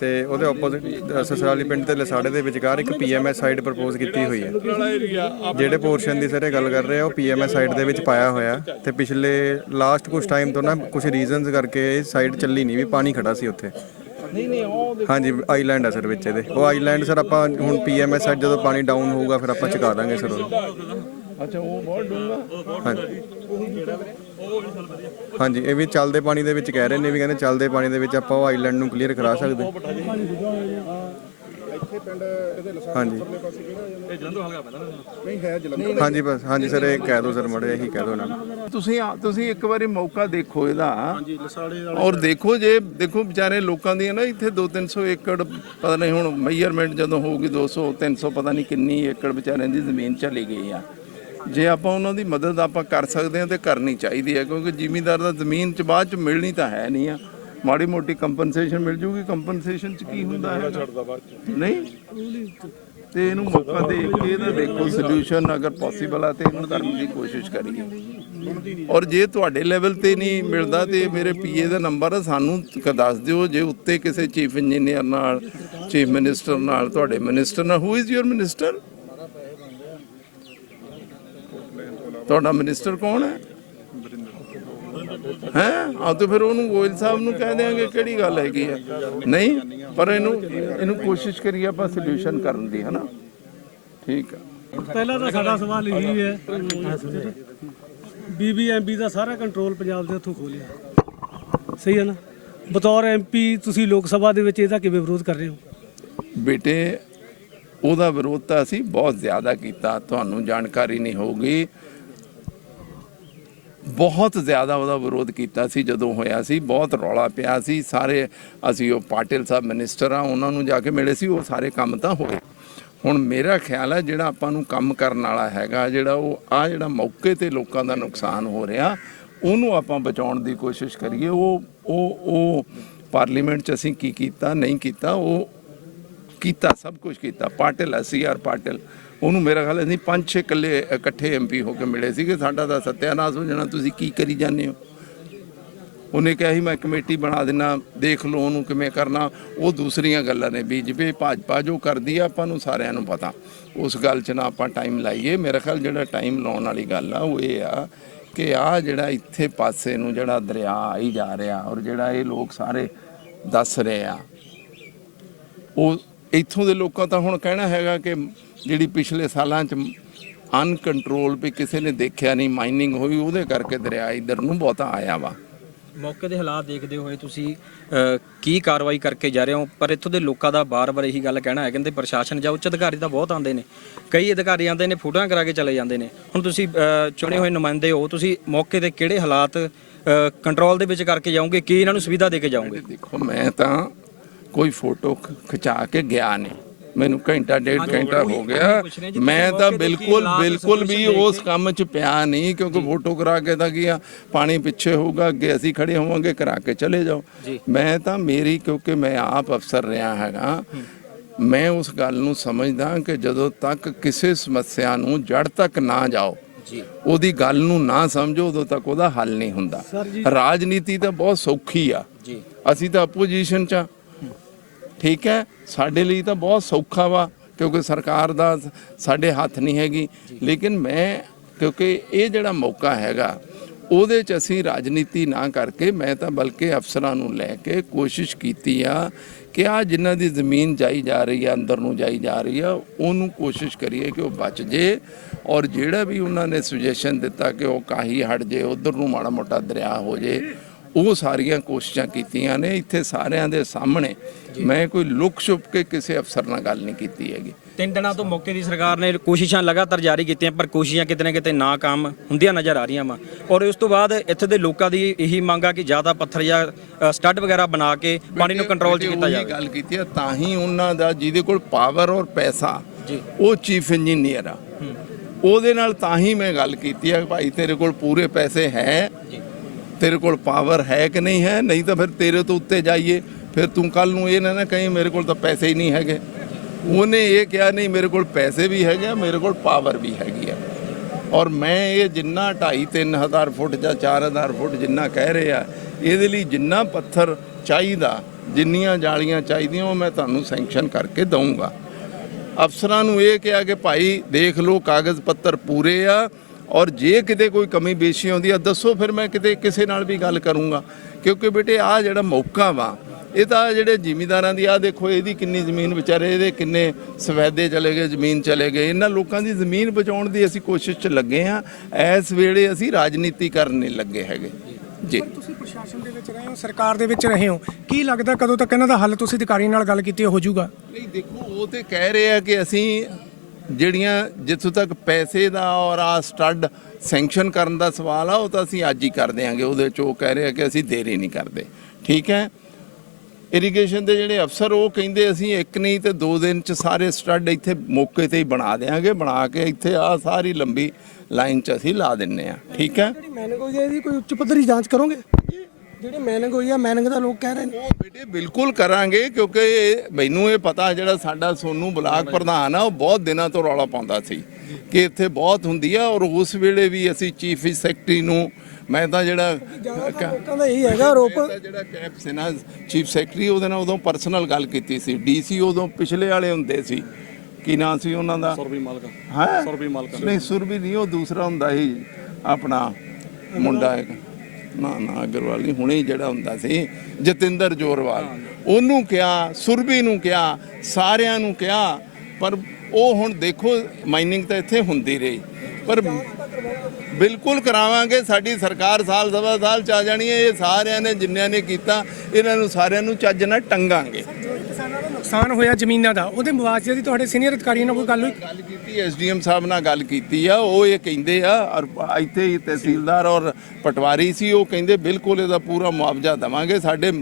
ਤੇ ਉਹਦੇ ਆਪੋਜ਼ਿਟ ਸਸਰਾਲੀ ਪਿੰਡ ਤੇ ਲਸਾੜੇ ਦੇ ਵਿਚਕਾਰ ਇੱਕ ਪੀਐਮਐਸ ਸਾਈਟ ਪ੍ਰਪੋਜ਼ ਕੀਤੀ ਹੋਈ ਹੈ। ਜਿਹੜੇ ਪੋਰਸ਼ਨ ਦੀ ਸਰ ਇਹ ਗੱਲ ਕਰ ਰਹੇ ਆ, ਉਹ ਪੀਐਮਐਸ ਸਾਈਟ ਦੇ ਵਿੱਚ ਪਾਇਆ ਹੋਇਆ ਤੇ ਪਿਛਲੇ ਲਾਸਟ ਕੁਝ ਟਾਈਮ ਤੋਂ ਨਾ ਕੁਝ ਰੀਜ਼ਨਸ ਕਰਕੇ ਇਹ ਸਾਈਟ ਚੱਲੀ ਨਹੀਂ, ਵੀ ਪਾਣੀ ਖੜਾ ਸੀ ਉੱਥੇ। ਹਾਂਜੀ ਆਈਲੈਂਡ ਆ ਸਰ ਵਿੱਚ ਇਹਦੇ। ਉਹ ਆਈਲੈਂਡ ਸਰ ਆਪਾਂ ਹੁਣ ਪੀਐਮਐਸ ਸਾਈਟ ਜਦੋਂ ਪਾਣੀ ਡਾਊਨ ਹੋਊਗਾ, ਫਿਰ ਆਪਾਂ ਚੁਕਾ ਦਾਂਗੇ ਸਰ ਉਹਨੂੰ। ਅੱਛਾ ਉਹ ਬਹੁਤ ਡੂੰਗਾ ਹਾਂਜੀ ਇਹ ਵੀ ਚੱਲਦੇ ਪਾਣੀ ਦੇ ਵਿੱਚ ਕਹਿ ਰਹੇ ਨੇ ਵੀ ਕਹਿੰਦੇ ਚੱਲਦੇ ਪਾਣੀ ਦੇ ਵਿੱਚ ਆਪਾਂ ਉਹ ਆਈਲੈਂਡ ਨੂੰ ਕਲੀਅਰ ਕਰਾ ਸਕਦੇ। ਹਾਂਜੀ ਹਾਂਜੀ। ਬਸ ਹਾਂਜੀ ਸਰ ਇਹ ਕਹਿ ਦਿਓ ਸਰ ਮੜੇ ਇਹੀ ਕਹਿ ਦਿਓ ਨੂੰ ਤੁਸੀਂ ਆ- ਤੁਸੀਂ ਇੱਕ ਵਾਰੀ ਮੌਕਾ ਦੇਖੋ ਇਹਦਾ। ਔਰ ਦੇਖੋ ਜੇ ਦੇਖੋ ਵਿਚਾਰੇ ਲੋਕਾਂ ਦੀਆਂ ਨਾ ਇੱਥੇ 2-300 ਏਕੜ ਪਤਾ ਨਹੀਂ ਹੁਣ ਮੈਜ਼ਰਮੈਂਟ ਜਦੋਂ ਹੋਊਗੀ 200 300 ਪਤਾ ਨਹੀਂ ਕਿੰਨੀ ਏਕੜ ਵਿਚਾਰਿਆਂ ਦੀ ਜ਼ਮੀਨ ਚਲੀ ਗਈ ਆ। ਜੇ ਆਪਾਂ ਉਹਨਾਂ ਦੀ ਮਦਦ ਆਪਾਂ ਕਰ ਸਕਦੇ ਹਾਂ ਤੇ ਕਰਨੀ ਚਾਹੀਦੀ ਹੈ, ਕਿਉਂਕਿ ਜ਼ਿਮੀਂਦਾਰ ਦਾ ਜ਼ਮੀਨ ਚ ਬਾਅਦ ਚ ਮਿਲਣੀ ਤਾਂ ਹੈ ਨਹੀਂ ਆ। ਮਾੜੀ ਮੋਟੀ ਕੰਪਨਸੇਸ਼ਨ ਮਿਲ ਜੂਗੀ ਕੰਪਨਸੇਸ਼ਨ ਚ ਕੀ ਹੁੰਦਾ ਹੈ? ਨਹੀਂ? ਤੇ ਇਹਨੂੰ ਮੌਕਾ ਦੇ ਕੇ ਇਹਦਾ ਦੇਖੋ ਸੋਲੂਸ਼ਨ ਅਗਰ ਪੋਸੀਬਲ ਆ ਤੇ ਇਹਨੂੰ ਕਰਨ ਦੀ ਕੋਸ਼ਿਸ਼ ਕਰੀਏ। ਔਰ ਜੇ ਤੁਹਾਡੇ ਲੈਵਲ ਤੇ ਨਹੀਂ ਮਿਲਦਾ ਤੇ ਮੇਰੇ ਪੀਏ ਦਾ ਨੰਬਰ ਆ, ਸਾਨੂੰ ਦੱਸ ਦਿਓ, ਜੇ ਉੱਤੇ ਕਿਸੇ ਚੀਫ ਇੰਜੀਨੀਅਰ ਨਾਲ ਚੀਫ ਮਿਨਿਸਟਰ ਨਾਲ, ਤੁਹਾਡੇ ਮਿਨਿਸਟਰ ਨਾਲ ਹੂ ਇਜ਼ ਯੂਰ ਮਿਨਿਸਟਰ ਤੁਹਾਡਾ ਮਿਨਿਸਟਰ ਕੌਣ ਹੈ? ਹੈ? ਆ ਤਾਂ ਫਿਰ ਉਹਨੂੰ ਗੋਇਲ ਸਾਹਿਬ ਨੂੰ ਕਹਿ ਦਿਆਂਗੇ ਕਿਹੜੀ ਗੱਲ ਹੈਗੀ ਆ ਨਹੀਂ ਪਰ ਇਹਨੂੰ ਇਹਨੂੰ ਕੋਸ਼ਿਸ਼ ਕਰੀਏ ਆਪਾਂ ਸੋਲੂਸ਼ਨ ਕਰਨ ਦੀ ਹਨਾ? ਠੀਕ ਆ ਪਹਿਲਾਂ ਤਾਂ ਸਾਡਾ ਸਵਾਲ ਇਹੀ ਹੈ ਬੀਬੀਐਮਬੀ ਦਾ ਸਾਰਾ ਕੰਟਰੋਲ ਪੰਜਾਬ ਦੇ ਹੱਥੋਂ ਖੋਲਿਆ ਸਹੀ ਹੈ ਨਾ? ਬਤੌਰ ਐਮਪੀ ਤੁਸੀਂ ਲੋਕ ਸਭਾ ਦੇ ਵਿੱਚ ਇਹਦਾ ਕਿਵੇਂ ਵਿਰੋਧ ਕਰ ਰਹੇ ਹੋ? ਬੇਟੇ ਉਹਦਾ ਵਿਰੋਧ ਤਾਂ ਅਸੀਂ ਬਹੁਤ ਜ਼ਿਆਦਾ ਕੀਤਾ ਤੁਹਾਨੂੰ ਜਾਣਕਾਰੀ ਨਹੀਂ ਹੋਊਗੀ। ਬਹੁਤ ਜ਼ਿਆਦਾ ਉਹਦਾ ਵਿਰੋਧ ਕੀਤਾ ਸੀ ਜਦੋਂ ਹੋਇਆ ਸੀ, ਬਹੁਤ ਰੌਲਾ ਪਿਆ ਸੀ, ਸਾਰੇ ਅਸੀਂ ਉਹ ਪਾਟਿਲ ਸਾਹਿਬ ਮਿਨਿਸਟਰ ਆ, ਉਹਨਾਂ ਨੂੰ ਜਾ ਕੇ ਮਿਲੇ ਸੀ, ਉਹ ਸਾਰੇ ਕੰਮ ਤਾਂ ਹੋਏ। ਹੁਣ ਮੇਰਾ ਖਿਆਲ ਹੈ ਜਿਹੜਾ ਆਪਾਂ ਨੂੰ ਕੰਮ ਕਰਨ ਵਾਲਾ ਹੈਗਾ, ਜਿਹੜਾ ਉਹ, ਆ ਜਿਹੜਾ ਮੌਕੇ ਤੇ ਲੋਕਾਂ ਦਾ ਨੁਕਸਾਨ ਹੋ ਰਿਹਾ, ਉਹਨੂੰ ਆਪਾਂ ਬਚਾਉਣ ਦੀ ਕੋਸ਼ਿਸ਼ ਕਰੀਏ। ਉਹ ਉਹ ਉਹ ਪਾਰਲੀਮੈਂਟ 'ਚ ਅਸੀਂ ਕੀ ਕੀਤਾ, ਨਹੀਂ ਕੀਤਾ, ਉਹ ਕੀਤਾ, ਸਭ ਕੁਝ ਕੀਤਾ। ਪਾਟਿਲ ਐਸਆਰ ਪਾਟਿਲ ਉਹਨੂੰ ਮੇਰਾ ਖਿਆਲ ਅਸੀਂ ਪੰਜ ਛੇ ਇਕੱਲੇ ਇਕੱਠੇ ਐਮਪੀ ਹੋ ਕੇ ਮਿਲੇ ਸੀਗੇ, ਸਾਡਾ ਤਾਂ ਸਤਿਆਨਾਸ਼ ਹੋ ਜਾਣਾ, ਤੁਸੀਂ ਕੀ ਕਰੀ ਜਾਂਦੇ ਹੋ? ਉਹਨੇ ਕਿਹਾ ਸੀ, ਮੈਂ ਕਮੇਟੀ ਬਣਾ ਦੇਣਾ ਦੇਖ ਲਓ ਉਹਨੂੰ ਕਿਵੇਂ ਕਰਨਾ। ਉਹ ਦੂਸਰੀਆਂ ਗੱਲਾਂ ਨੇ, ਬੀਜੇਪੀ, ਭਾਜਪਾ, ਜੋ ਕਰਦੀ ਆ, ਆਪਾਂ ਨੂੰ ਸਾਰਿਆਂ ਨੂੰ ਪਤਾ। ਉਸ ਗੱਲ 'ਚ ਨਾ ਆਪਾਂ ਟਾਈਮ ਲਾਈਏ, ਮੇਰਾ ਖਿਆਲ ਜਿਹੜਾ ਟਾਈਮ ਲਾਉਣ ਵਾਲੀ ਗੱਲ ਆ, ਉਹ ਇਹ ਆ ਕਿ ਆ ਜਿਹੜਾ ਇੱਥੇ ਪਾਸੇ ਨੂੰ ਜਿਹੜਾ ਦਰਿਆ ਆਈ ਜਾ ਰਿਹਾ ਔਰ ਜਿਹੜਾ ਇਹ ਲੋਕ ਸਾਰੇ ਦੱਸ ਰਹੇ ਆ, ਉਹ ਇੱਥੋਂ ਦੇ ਲੋਕਾਂ ਤਾਂ ਹੁਣ ਕਹਿਣਾ ਹੈਗਾ ਕਿ ਜਿਹੜੀ ਪਿਛਲੇ ਸਾਲਾਂ 'ਚ ਅਨਕੰਟਰੋਲ ਵੀ ਕਿਸੇ ਨੇ ਦੇਖਿਆ ਨਹੀਂ ਮਾਈਨਿੰਗ ਹੋਈ ਉਹਦੇ ਕਰਕੇ ਦਰਿਆ ਇਧਰ ਨੂੰ ਬਹੁਤਾ ਆਇਆ ਵਾ। ਮੌਕੇ ਦੇ ਹਾਲਾਤ ਦੇਖਦੇ ਹੋਏ ਤੁਸੀਂ ਕੀ ਕਾਰਵਾਈ ਕਰਕੇ ਜਾ ਰਹੇ ਹੋ? ਪਰ ਇੱਥੋਂ ਦੇ ਲੋਕਾਂ ਦਾ ਬਾਰ-ਬਾਰ ਇਹੀ ਗੱਲ ਕਹਿਣਾ ਹੈ ਕਹਿੰਦੇ ਪ੍ਰਸ਼ਾਸਨ ਜਾਂ ਉੱਚ ਅਧਿਕਾਰੀ ਤਾਂ ਬਹੁਤ ਆਉਂਦੇ ਨੇ। ਕਈ ਅਧਿਕਾਰੀ ਆਉਂਦੇ ਨੇ ਫੋਟੋਆਂ ਕਰਾ ਕੇ ਚਲੇ ਜਾਂਦੇ ਨੇ। ਹੁਣ ਤੁਸੀਂ ਚੁਣੇ ਹੋਏ ਨੁਮਾਇੰਦੇ ਹੋ ਤੁਸੀਂ ਮੌਕੇ ਤੇ ਕਿਹੜੇ ਹਾਲਾਤ ਕੰਟਰੋਲ ਦੇ ਵਿੱਚ ਕਰਕੇ ਜਾਓਗੇ? ਕੀ ਇਹਨਾਂ ਨੂੰ ਸੁਵਿਧਾ ਦੇ ਕੇ ਜਾਓਗੇ? ਦੇਖੋ ਮੈਂ ਤਾਂ ਕੋਈ ਫੋਟੋ ਖਿਚਾ ਕੇ ਗਿਆ ਨਹੀਂ। ਮੈਨੂੰ ਘੰਟਾ ਡੇਢ ਘੰਟਾ ਹੋ ਗਿਆ। ਮੈਂ ਤਾਂ ਬਿਲਕੁਲ ਬਿਲਕੁਲ ਵੀ ਉਸ ਕੰਮ 'ਚ ਪਿਆ ਨਹੀਂ ਕਿਉਂਕਿ ਫੋਟੋ ਕਰਾ ਕੇ ਤਾਂ ਕੀ ਆ ਪਾਣੀ ਪਿੱਛੇ ਹੋਊਗਾ ਅੱਗੇ ਅਸੀਂ ਖੜੇ ਹੋਵਾਂਗੇ ਕਰਾ ਕੇ ਚਲੇ ਜਾਓ। ਮੈਂ ਤਾਂ ਮੇਰੀ ਕਿਉਂਕਿ ਮੈਂ ਆਪ ਅਫਸਰ ਰਿਹਾ ਹੈਗਾ ਮੈਂ ਉਸ ਗੱਲ ਨੂੰ ਸਮਝਦਾ ਕਿ ਜਦੋਂ ਤੱਕ ਕਿਸੇ ਸਮੱਸਿਆ ਨੂੰ ਜੜ ਤੱਕ ਨਾ ਜਾਓ ਉਹਦੀ ਗੱਲ ਨੂੰ ਨਾ ਸਮਝੋ ਉਦੋਂ ਤੱਕ ਉਹਦਾ ਹੱਲ ਨਹੀਂ ਹੁੰਦਾ। ਰਾਜਨੀਤੀ ਤਾਂ ਬਹੁਤ ਸੌਖੀ ਆ। ਜੀ। ਅਸੀਂ ਤਾਂ ਆਪੋਜੀਸ਼ਨ ਚ ਆ। ਠੀਕ ਹੈ, ਸਾਡੇ ਲਈ ਤਾਂ ਬਹੁਤ ਸੌਖਾ ਵਾ, ਕਿਉਂਕਿ ਸਰਕਾਰ ਦਾ ਸਾਡੇ ਹੱਥ ਨਹੀਂ ਹੈਗੀ। ਲੇਕਿਨ ਮੈਂ, ਕਿਉਂਕਿ ਇਹ ਜਿਹੜਾ ਮੌਕਾ ਹੈਗਾ, ਉਹਦੇ ਚ ਅਸੀਂ ਰਾਜਨੀਤੀ ਨਾ ਕਰਕੇ ਮੈਂ ਤਾਂ ਬਲਕਿ ਅਫਸਰਾਂ ਨੂੰ ਲੈ ਕੇ ਕੋਸ਼ਿਸ਼ ਕੀਤੀ ਆ ਕਿ ਆ ਜਿਨ੍ਹਾਂ ਦੀ ਜ਼ਮੀਨ ਜਾਈ ਜਾ ਰਹੀ ਆ, ਅੰਦਰ ਨੂੰ ਜਾਈ ਜਾ ਰਹੀ ਆ, ਉਹਨੂੰ ਕੋਸ਼ਿਸ਼ ਕਰੀਏ ਕਿ ਉਹ ਬਚ ਜੇ। ਔਰ ਜਿਹੜਾ ਵੀ ਉਹਨਾਂ ਨੇ ਸੁਜੈਸ਼ਨ ਦਿੱਤਾ ਕਿ ਉਹ ਕਾਹੀ ਹਟ ਜੇ, ਉਧਰ ਨੂੰ ਮਾੜਾ ਮੋਟਾ ਦਰਿਆ ਹੋ ਜੇ ਉਹ ਸਾਰੀਆਂ ਕੋਸ਼ਿਸ਼ਾਂ ਕੀਤੀਆਂ ਨੇ ਇੱਥੇ ਸਾਰਿਆਂ ਦੇ ਸਾਹਮਣੇ। ਮੈਂ ਕੋਈ ਲੁਕ ਛੁਪ ਕੇ ਕਿਸੇ ਅਫਸਰ ਨਾਲ ਗੱਲ ਨਹੀਂ ਕੀਤੀ ਹੈਗੀ। ਤਿੰਨ ਦਿਨਾਂ ਤੋਂ ਮੌਕੇ ਦੀ ਸਰਕਾਰ ਨੇ ਕੋਸ਼ਿਸ਼ਾਂ ਲਗਾਤਾਰ ਜਾਰੀ ਕੀਤੀਆਂ ਪਰ ਕੋਸ਼ਿਸ਼ਾਂ ਕਿਤੇ ਨਾ ਕਿਤੇ ਨਾਕਾਮ ਹੁੰਦੀਆਂ ਨਜ਼ਰ ਆ ਰਹੀਆਂ ਵਾ। ਔਰ ਉਸ ਤੋਂ ਬਾਅਦ ਇੱਥੇ ਦੇ ਲੋਕਾਂ ਦੀ ਇਹੀ ਮੰਗ ਆ ਕਿ ਜ਼ਿਆਦਾ ਪੱਥਰ ਜਾਂ ਸਟੱਡ ਵਗੈਰਾ ਬਣਾ ਕੇ ਪਾਣੀ ਨੂੰ ਕੰਟਰੋਲ 'ਚ ਕੀਤਾ ਜਾਵੇ। ਗੱਲ ਕੀਤੀ ਹੈ ਤਾਂ ਹੀ ਉਹਨਾਂ ਦਾ ਜਿਹਦੇ ਕੋਲ ਪਾਵਰ ਔਰ ਪੈਸਾ। ਉਹ ਚੀਫ ਇੰਜੀਨੀਅਰ ਆ। ਉਹਦੇ ਨਾਲ ਤਾਂ ਹੀ ਮੈਂ ਗੱਲ ਕੀਤੀ ਕਿ ਭਾਈ ਤੇਰੇ ਕੋਲ ਪੂਰੇ ਪੈਸੇ ਹੈ। ਤੇਰੇ ਕੋਲ ਪਾਵਰ ਹੈ ਕਿ ਨਹੀਂ ਹੈ? ਨਹੀਂ ਤਾਂ ਫਿਰ ਤੇਰੇ ਤੋਂ ਉੱਤੇ ਜਾਈਏ। ਫਿਰ ਤੂੰ ਕੱਲ ਨੂੰ ਇਹ ਨਾ ਨਾ ਕਹੀਂ ਮੇਰੇ ਕੋਲ ਤਾਂ ਪੈਸੇ ਹੀ ਨਹੀਂ ਹੈਗੇ। ਉਹਨੇ ਇਹ ਕਿਹਾ ਨਹੀਂ ਮੇਰੇ ਕੋਲ ਪੈਸੇ ਵੀ ਹੈਗੇ ਆ, ਮੇਰੇ ਕੋਲ ਪਾਵਰ ਵੀ ਹੈਗੀ ਆ। ਔਰ ਮੈਂ ਇਹ ਜਿੰਨਾ 2.5 3000 ਫੁੱਟ ਜਾਂ 4000 ਫੁੱਟ ਜਿੰਨਾ ਕਹਿ ਰਹੇ ਆ ਇਹਦੇ ਲਈ ਜਿੰਨਾ ਪੱਥਰ ਚਾਹੀਦਾ ਜਿੰਨੀਆਂ ਜਾਲੀਆਂ ਚਾਹੀਦੀਆਂ ਉਹ ਮੈਂ ਤੁਹਾਨੂੰ ਸੈਂਕਸ਼ਨ ਕਰਕੇ ਦਊਂਗਾ। ਅਫਸਰਾਂ ਨੂੰ ਇਹ ਕਿਹਾ ਕਿ ਭਾਈ ਦੇਖ ਲਓ ਕਾਗਜ਼ ਪੱਤਰ ਪੂਰੇ ਆ ਔਰ ਜੇ ਕਿਤੇ ਕੋਈ ਕਮੀ ਬੇਸ਼ੀ ਆਉਂਦੀ ਆ ਦੱਸੋ ਫਿਰ ਮੈਂ ਕਿਤੇ ਕਿਸੇ ਨਾਲ ਵੀ ਗੱਲ ਕਰੂੰਗਾ। ਕਿਉਂਕਿ ਬੇਟੇ ਆ ਜਿਹੜਾ ਮੌਕਾ ਵਾ ਇਹ ਤਾਂ ਜਿਹੜੇ ਜ਼ਿਮੀਂਦਾਰਾਂ ਦੀ ਆ ਦੇਖੋ ਇਹਦੀ ਕਿੰਨੀ ਜ਼ਮੀਨ ਵਿਚਾਰੇ ਇਹਦੇ ਕਿੰਨੇ ਸਵੈਦੇ ਚਲੇ ਗਏ ਜ਼ਮੀਨ ਚਲੇ ਗਏ। ਇਹਨਾਂ ਲੋਕਾਂ ਦੀ ਜ਼ਮੀਨ ਬਚਾਉਣ ਦੀ ਅਸੀਂ ਕੋਸ਼ਿਸ਼ 'ਚ ਲੱਗੇ ਆ ਇਸ ਵੇਲੇ ਅਸੀਂ ਰਾਜਨੀਤੀ ਕਰਨ ਨਹੀਂ ਲੱਗੇ ਹੈਗੇ। ਜੀ। ਤੁਸੀਂ ਪ੍ਰਸ਼ਾਸਨ ਦੇ ਵਿੱਚ ਰਹੇ ਹੋ ਸਰਕਾਰ ਦੇ ਵਿੱਚ ਰਹੇ ਹੋ। ਕੀ ਲੱਗਦਾ ਕਦੋਂ ਤੱਕ ਇਹਨਾਂ ਦਾ ਹੱਲ ਤੁਸੀਂ ਅਧਿਕਾਰੀਆਂ ਨਾਲ ਗੱਲ ਕੀਤੀ ਹੋ ਜਾਊਗਾ? ਨਹੀਂ ਦੇਖੋ ਉਹ ਤੇ ਕਹਿ ਰਹੇ ਆ ਕਿ ਅਸੀਂ ਜਿਹੜੀਆਂ ਜਿੱਥੋਂ ਤੱਕ ਪੈਸੇ ਦਾ ਔਰ ਆ ਸਟੱਡ ਸੈਂਕਸ਼ਨ ਕਰਨ ਦਾ ਸਵਾਲ ਆ, ਉਹ ਤਾਂ ਅਸੀਂ ਅੱਜ ਹੀ ਕਰ ਦਿਆਂਗੇ। ਉਹਦੇ ਚ ਉਹ ਕਹਿ ਰਹੇ ਕਿ ਅਸੀਂ ਦੇਰੀ ਨਹੀਂ ਕਰਦੇ। ਠੀਕ ਹੈ? ਇਰੀਗੇਸ਼ਨ ਦੇ ਜਿਹੜੇ ਅਫਸਰ, ਉਹ ਕਹਿੰਦੇ ਅਸੀਂ ਇੱਕ ਨਹੀਂ ਤੇ ਦੋ ਦਿਨ ਚ ਸਾਰੇ ਸਟੱਡ ਇੱਥੇ ਮੌਕੇ ਤੇ ਹੀ ਬਣਾ ਦੇਾਂਗੇ ਬਣਾ ਕੇ ਇੱਥੇ ਆ ਸਾਰੀ ਲੰਬੀ ਲਾਈਨ ਚ ਅਸੀਂ ਲਾ ਦਿੰਨੇ ਆ। ਠੀਕ ਹੈ? ਜਿਹੜੀ ਮੈਨਿੰਗ ਇਹਦੀ ਕੋਈ ਉੱਚ ਪੱਧਰੀ ਜਾਂਚ ਕਰੋਗੇ? ਜਿਹੜੀ ਮੈਨਿੰਗ ਹੋਈ ਹੈ ਮੈਨਿੰਗ ਦਾ ਲੋਕ ਕਹਿ ਰਹੇ ਨੇ। ਉਹ ਬੇਟੇ ਬਿਲਕੁਲ ਕਰਾਂਗੇ ਕਿਉਂਕਿ ਮੈਨੂੰ ਇਹ ਪਤਾ ਜਿਹੜਾ ਸਾਡਾ ਸੋਨੂ ਬਲਾਕ ਪ੍ਰਧਾਨ ਆ ਉਹ ਬਹੁਤ ਦਿਨਾਂ ਤੋਂ ਰੌਲਾ ਪਾਉਂਦਾ ਸੀ ਕਿ ਇੱਥੇ ਬਹੁਤ ਹੁੰਦੀ ਆ ਔਰ ਉਸ ਵੇਲੇ ਵੀ ਅਸੀਂ ਚੀਫ ਸੈਕਟਰੀ ਨੂੰ ਮੈਂ ਤਾਂ ਜਿਹੜਾ ਲੋਕਾਂ ਦਾ ਇਹੀ ਹੈਗਾ ਆਰੋਪ ਜਿਹੜਾ ਕੈਪ ਸੀ ਨਾ ਚੀਫ ਸੈਕਟਰੀ ਉਹਦੇ ਨਾਲ ਉਦੋਂ ਪਰਸਨਲ ਗੱਲ ਕੀਤੀ ਸੀ। ਡੀਸੀ ਉਦੋਂ ਪਿਛਲੇ ਵਾਲੇ ਹੁੰਦੇ ਸੀ। ਕੀ ਨਾਂ ਸੀ ਉਹਨਾਂ ਦਾ? ਸੁਰਭੀ ਮਾਲਕਾ। ਹਾਂ? ਸੁਰਭੀ ਮਾਲਕਾ। ਨਹੀਂ ਸੁਰਭੀ ਨਹੀਂ ਉਹ ਦੂਸਰਾ ਹੁੰਦਾ ਸੀ ਆਪਣਾ ਮੁੰਡਾ ਇੱਕ ਨਾ ਨਾ ਅਗਰਵਾਲ ਨਹੀਂ ਹੁਣੇ ਹੀ ਜਿਹੜਾ ਹੁੰਦਾ ਸੀ ਜਤਿੰਦਰ ਜੋਰਵਾਲ। ਉਹਨੂੰ ਕਿਹਾ ਸੁਰਭੀ ਨੂੰ ਕਿਹਾ ਸਾਰਿਆਂ ਨੂੰ ਕਿਹਾ ਪਰ ਉਹ ਹੁਣ ਦੇਖੋ ਮਾਈਨਿੰਗ ਤਾਂ ਇੱਥੇ ਹੁੰਦੀ ਰਹੀ। ਪਰ ਬਿਲਕੁਲ ਕਰਾਵਾਂਗੇ ਸਾਡੀ ਸਰਕਾਰ ਸਾਲ ਸਵਾ ਸਾਲ ਚ ਆ ਜਾਣੀ ਹੈ ਇਹ ਸਾਰਿਆਂ ਨੇ ਜਿੰਨਿਆਂ ਨੇ ਕੀਤਾ ਇਹਨਾਂ ਨੂੰ ਸਾਰਿਆਂ ਨੂੰ ਚੱਜ ਨਾਲ ਟੰਗਾਂਗੇ। ਜਿਹੜੇ ਕਿਸਾਨਾਂ ਦਾ ਨੁਕਸਾਨ ਹੋਇਆ ਜ਼ਮੀਨਾਂ ਦਾ। ਉਹਦੇ ਮੁਆਵਜ਼ੇ ਦੀ ਤੁਹਾਡੇ ਸੀਨੀਅਰ ਅਧਿਕਾਰੀਆਂ ਨਾਲ ਕੋਈ ਗੱਲ ਹੋਈ? ਗੱਲ ਕੀਤੀ ਐਸਡੀਐਮ ਸਾਹਿਬ ਨਾਲ ਗੱਲ ਕੀਤੀ ਆ ਉਹ ਇਹ ਕਹਿੰਦੇ ਆ ਔਰ ਇੱਥੇ ਹੀ ਤਹਿਸੀਲਦਾਰ ਔਰ ਪਟਵਾਰੀ ਸੀ ਉਹ ਕਹਿੰਦੇ ਬਿਲਕੁਲ ਇਹਦਾ ਪੂਰਾ ਮੁਆਵਜ਼ਾ ਦੇਵਾਂਗੇ ਸਾਡੇ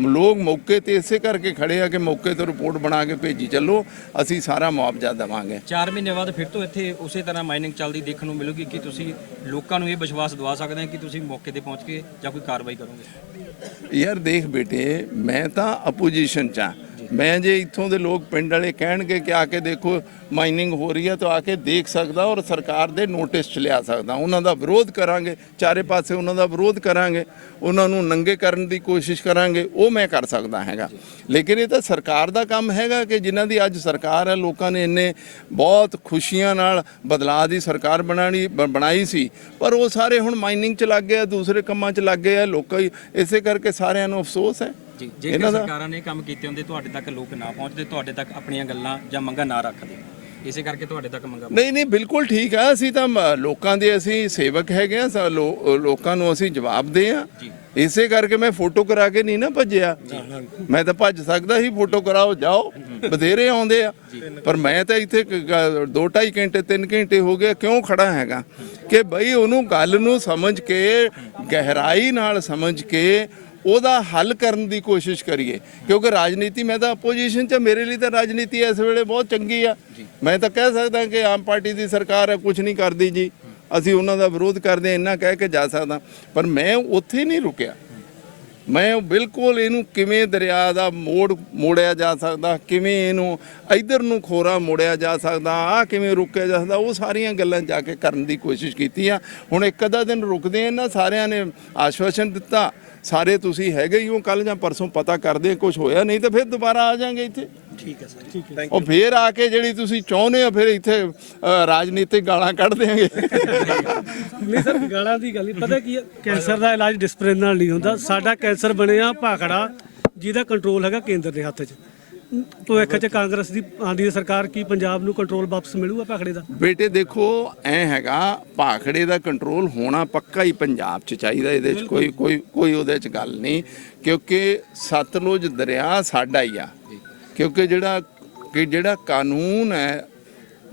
ਲੋਕ ਮੌਕੇ ਤੇ ਇਸੇ ਕਰਕੇ ਖੜੇ ਆ ਕਿ ਮੌਕੇ ਤੇ ਰਿਪੋਰਟ ਬਣਾ ਕੇ ਭੇਜੀ ਚੱਲੋ ਅਸੀਂ ਸਾਰਾ ਮੁਆਵਜ਼ਾ ਦੇਵਾਂਗੇ। 4 ਮਹੀਨੇ ਬਾਅਦ ਫਿਰ ਤੋਂ ਇੱਥੇ ਉਸੇ ਤਰ੍ਹਾਂ ਮਾਈਨਿੰਗ ਚੱਲਦੀ ਦੇਖਣ ਨੂੰ ਮਿਲੂਗੀ ਕਿ ਤੁਸੀਂ ਲੋਕਾਂ ਨੂੰ ਇਹ ਵਿਸ਼ਵਾਸ ਦਿਵਾ ਸਕਦੇ ਹੋ ਕਿ ਤੁਸੀਂ ਮੌਕੇ ਤੇ ਪਹੁੰਚ ਕੇ ਜਾਂ ਕੋਈ ਕਾਰਵਾਈ ਕਰੋਗੇ। ਯਾਰ ਦੇਖ ਬੇਟੇ ਮੈਂ ਤਾਂ ਆਪੋਜੀਸ਼ਨ ਚ ਮੈਂ ਜੇ ਇੱਥੋਂ ਦੇ ਲੋਕ ਪਿੰਡ ਵਾਲੇ ਕਹਿਣਗੇ ਕਿ ਆ ਕੇ ਦੇਖੋ ਮਾਈਨਿੰਗ ਹੋ ਰਹੀ ਹੈ, ਤਾਂ ਆ ਕੇ ਦੇਖ ਸਕਦਾ ਔਰ ਸਰਕਾਰ ਦੇ ਨੋਟਿਸ ਚ ਲਿਆ ਸਕਦਾ। ਉਹਨਾਂ ਦਾ ਵਿਰੋਧ ਕਰਾਂਗੇ, ਚਾਰੇ ਪਾਸੇ ਉਹਨਾਂ ਦਾ ਵਿਰੋਧ ਕਰਾਂਗੇ, ਉਹਨਾਂ ਨੂੰ ਨੰਗੇ ਕਰਨ ਦੀ ਕੋਸ਼ਿਸ਼ ਕਰਾਂਗੇ, ਉਹ ਮੈਂ ਕਰ ਸਕਦਾ ਹੈਗਾ। ਲੇਕਿਨ ਇਹ ਤਾਂ ਸਰਕਾਰ ਦਾ ਕੰਮ ਹੈਗਾ ਕਿ ਜਿਨ੍ਹਾਂ ਦੀ ਅੱਜ ਸਰਕਾਰ ਹੈ, ਲੋਕਾਂ ਨੇ ਇੰਨੇ ਬਹੁਤ ਖੁਸ਼ੀਆਂ ਨਾਲ ਬਦਲਾਅ ਦੀ ਸਰਕਾਰ ਬਣਾਣੀ, ਬ- ਬਣਾਈ ਸੀ। ਪਰ ਉਹ ਸਾਰੇ ਹੁਣ ਮਾਈਨਿੰਗ ਚ ਲੱਗ ਗਏ ਆ, ਦੂਸਰੇ ਕੰਮਾਂ ਚ ਲੱਗ ਗਏ ਆ, ਲੋਕਾਂ ਹੀ ਇਸੇ ਕਰਕੇ ਸਾਰਿਆਂ ਨੂੰ ਅਫਸੋਸ ਹੈ। ਜੀ ਜੇਕਰ ਸਰਕਾਰਾਂ ਨੇ ਕੰਮ ਕੀਤੇ ਹੁੰਦੇ ਤੁਹਾਡੇ ਤੱਕ ਲੋਕ ਨਾ ਪਹੁੰਚਦੇ ਤੁਹਾਡੇ ਤੱਕ ਆਪਣੀਆਂ ਗੱਲਾਂ ਜਾਂ ਮੰਗਾਂ ਨਾ ਰੱਖਦੇ। ਇਸੇ ਕਰਕੇ ਤੁਹਾਡੇ ਤੱਕ ਮੰਗਾਂ ਨਹੀਂ ਨਹੀਂ ਬਿਲਕੁਲ ਠੀਕ ਆ। ਅਸੀਂ ਤਾਂ ਮ- ਲੋਕਾਂ ਦੇ ਅਸੀਂ ਸੇਵਕ ਹੈਗੇ ਆ ਸਾ- ਲੋ- ਲੋਕਾਂ ਨੂੰ ਅਸੀਂ ਜਵਾਬ ਦੇ ਆ। ਇਸੇ ਕਰਕੇ ਮੈਂ ਫੋਟੋ ਕਰਾ ਕੇ ਨਹੀਂ ਨਾ ਭੱਜਿਆ। ਮੈਂ ਤਾਂ ਭੱਜ ਸਕਦਾ ਸੀ ਫੋਟੋ ਕਰਾਓ ਜਾਓ। ਬਥੇਰੇ ਆਉਂਦੇ ਆ। ਪਰ ਮੈਂ ਤਾਂ ਇੱਥੇ 2 2.5 ਘੰਟੇ 3 ਘੰਟੇ ਹੋ ਗਏ ਕਿਉਂ ਖੜਾ ਹੈਗਾ? ਕਿ ਬਈ ਉਹਨੂੰ ਗੱਲ ਨੂੰ ਸਮਝ ਕੇ ਗਹਿਰਾਈ ਨਾਲ ਸਮਝ ਕੇ ਉਹਦਾ ਹੱਲ ਕਰਨ ਦੀ ਕੋਸ਼ਿਸ਼ ਕਰੀਏ। ਕਿਉਂਕਿ ਰਾਜਨੀਤੀ ਮੈਂ ਤਾਂ ਆਪੋਜੀਸ਼ਨ 'ਚ ਮੇਰੇ ਲਈ ਤਾਂ ਰਾਜਨੀਤੀ ਇਸ ਵੇਲੇ ਬਹੁਤ ਚੰਗੀ ਆ। ਮੈਂ ਤਾਂ ਕਹਿ ਸਕਦਾ ਕਿ ਆਮ ਪਾਰਟੀ ਦੀ ਸਰਕਾਰ ਹੈ ਕੁਝ ਨਹੀਂ ਕਰਦੀ ਜੀ। ਅਸੀਂ ਉਹਨਾਂ ਦਾ ਵਿਰੋਧ ਕਰਦੇ ਇੰਨਾ ਕਹਿ ਕੇ ਜਾ ਸਕਦਾ। ਪਰ ਮੈਂ ਉੱਥੇ ਨਹੀਂ ਰੁਕਿਆ। ਮੈਂ ਬਿਲਕੁਲ ਇਹਨੂੰ ਕਿਵੇਂ ਦਰਿਆ ਦਾ ਮੋੜ ਮੋੜਿਆ ਜਾ ਸਕਦਾ ਕਿਵੇਂ ਇਹਨੂੰ ਇਧਰ ਨੂੰ ਖੋਰਾ ਮੋੜਿਆ ਜਾ ਸਕਦਾ ਆ ਕਿਵੇਂ ਰੁਕਿਆ ਜਾ ਸਕਦਾ ਉਹ ਸਾਰੀਆਂ ਗੱਲਾਂ ਜਾ ਕੇ ਕਰਨ ਦੀ ਕੋਸ਼ਿਸ਼ ਕੀਤੀ ਆ। ਹੁਣ ਇੱਕ ਅੱਧਾ ਦਿਨ ਰੁਕਦੇ ਆ ਨਾ ਸਾਰਿਆਂ ਨੇ ਆਸ਼ਵਾਸਨ ਦਿੱਤਾ। ਸਾਰੇ ਤੁਸੀਂ ਹੈਗੇ ਹੀ ਹੋ ਕੱਲ ਜਾਂ ਪਰਸੋਂ ਪਤਾ ਕਰਦੇ ਕੁਝ ਹੋਇਆ ਨਹੀਂ ਤਾਂ ਫਿਰ ਦੁਬਾਰਾ ਆ ਜਾਾਂਗੇ ਇੱਥੇ। ਠੀਕ ਹੈ ਸਰ ਠੀਕ ਹੈ। ਉਹ ਫੇਰ ਆ ਕੇ ਜਿਹੜੀ ਤੁਸੀਂ ਚਾਹੁੰਦੇ ਹੋ ਫਿਰ ਇੱਥੇ ਰਾਜਨੀਤਿਕ ਗਾਲਾਂ ਕੱਢ ਦੇਾਂਗੇ ਨਹੀਂ ਸਰ ਗਾਲਾਂ ਦੀ ਗੱਲ ਨਹੀਂ ਪਤਾ ਕੀ ਹੈ ਕੈਂਸਰ ਦਾ ਇਲਾਜ ਡਿਸਪਲਿਨ ਨਾਲ ਨਹੀਂ ਹੁੰਦਾ। ਸਾਡਾ ਕੈਂਸਰ ਬਣਿਆ ਭਾਖੜਾ ਜਿਹਦਾ ਕੰਟਰੋਲ ਹੈਗਾ ਕੇਂਦਰ ਦੇ ਹੱਥ 'ਚ। ਭਵਿੱਖ 'ਚ ਕਾਂਗਰਸ ਦੀ ਆਂਦੀ ਹੈ ਸਰਕਾਰ ਕੀ ਪੰਜਾਬ ਨੂੰ ਕੰਟਰੋਲ ਵਾਪਸ ਮਿਲੂਗਾ ਭਾਖੜੇ ਦਾ? ਬੇਟੇ ਦੇਖੋ ਐ ਹੈਗਾ ਭਾਖੜੇ ਦਾ ਕੰਟਰੋਲ ਹੋਣਾ ਪੱਕਾ ਹੀ ਪੰਜਾਬ 'ਚ ਚਾਹੀਦਾ ਇਹਦੇ 'ਚ ਕੋਈ ਕੋਈ ਕੋਈ ਉਹਦੇ 'ਚ ਗੱਲ ਨਹੀਂ ਕਿਉਂਕਿ ਸਤਲੁਜ ਦਰਿਆ ਸਾਡਾ ਹੀ ਆ। ਕਿਉਂਕਿ ਜਿਹੜਾ ਕਿ ਜਿਹੜਾ ਕਾਨੂੰਨ ਹੈ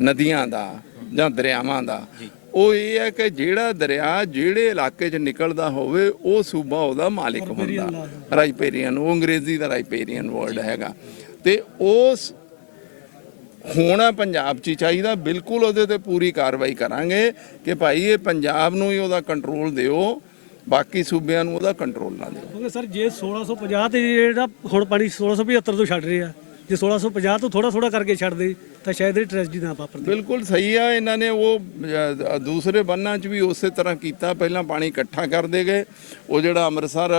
ਨਦੀਆਂ ਦਾ ਜਾਂ ਦਰਿਆਵਾਂ ਦਾ ਉਹ ਇਹ ਹੈ ਕਿ ਜਿਹੜਾ ਦਰਿਆ ਜਿਹੜੇ ਇਲਾਕੇ 'ਚ ਨਿਕਲਦਾ ਹੋਵੇ ਉਹ ਸੂਬਾ ਉਹਦਾ ਮਾਲਿਕ ਹੁੰਦਾ। ਰਾਈਪੇਰੀਅਨ ਉਹ ਅੰਗਰੇਜ਼ੀ ਦਾ ਰਾਈਪੇਰੀਅਨ ਵਰਡ ਹੈਗਾ। ਤੇ ਉਸ ਹੋਣਾ ਪੰਜਾਬ 'ਚ ਚਾਹੀਦਾ ਬਿਲਕੁਲ ਉਹਦੇ ਤੇ ਪੂਰੀ ਕਾਰਵਾਈ ਕਰਾਂਗੇ ਕਿ ਭਾਈ ਇਹ ਪੰਜਾਬ ਨੂੰ ਹੀ ਉਹਦਾ ਕੰਟਰੋਲ ਦਿਓ ਬਾਕੀ ਸੂਬਿਆਂ ਨੂੰ ਉਹਦਾ ਕੰਟਰੋਲ ਨਾ ਦਿਓ। ਕਿਉਂਕਿ ਸਰ ਜੇ 1650 ਤੇ ਜਿਹੜਾ ਹੁਣ ਪਾਣੀ 1675 ਤੋਂ ਛੱਡ ਰਹੇ ਜੇ 1650 ਤੋਂ ਥੋੜਾ ਥੋੜਾ ਕਰਕੇ ਛੱਡਦੇ ਤਾਂ ਸ਼ਾਇਦ ਇਹ ਟ੍ਰੈਜਡੀ ਨਾ ਵਾਪਰਦੀ ਬਿਲਕੁਲ ਸਹੀ ਆ ਇਹਨਾਂ ਨੇ ਉਹ ਦੂਸਰੇ ਬੰਨਾਂ 'ਚ ਵੀ ਉਸੇ ਤਰ੍ਹਾਂ ਕੀਤਾ ਪਹਿਲਾਂ ਪਾਣੀ ਇਕੱਠਾ ਕਰਦੇ ਗਏ ਉਹ ਜਿਹੜਾ ਅੰਮ੍ਰਿਤਸਰ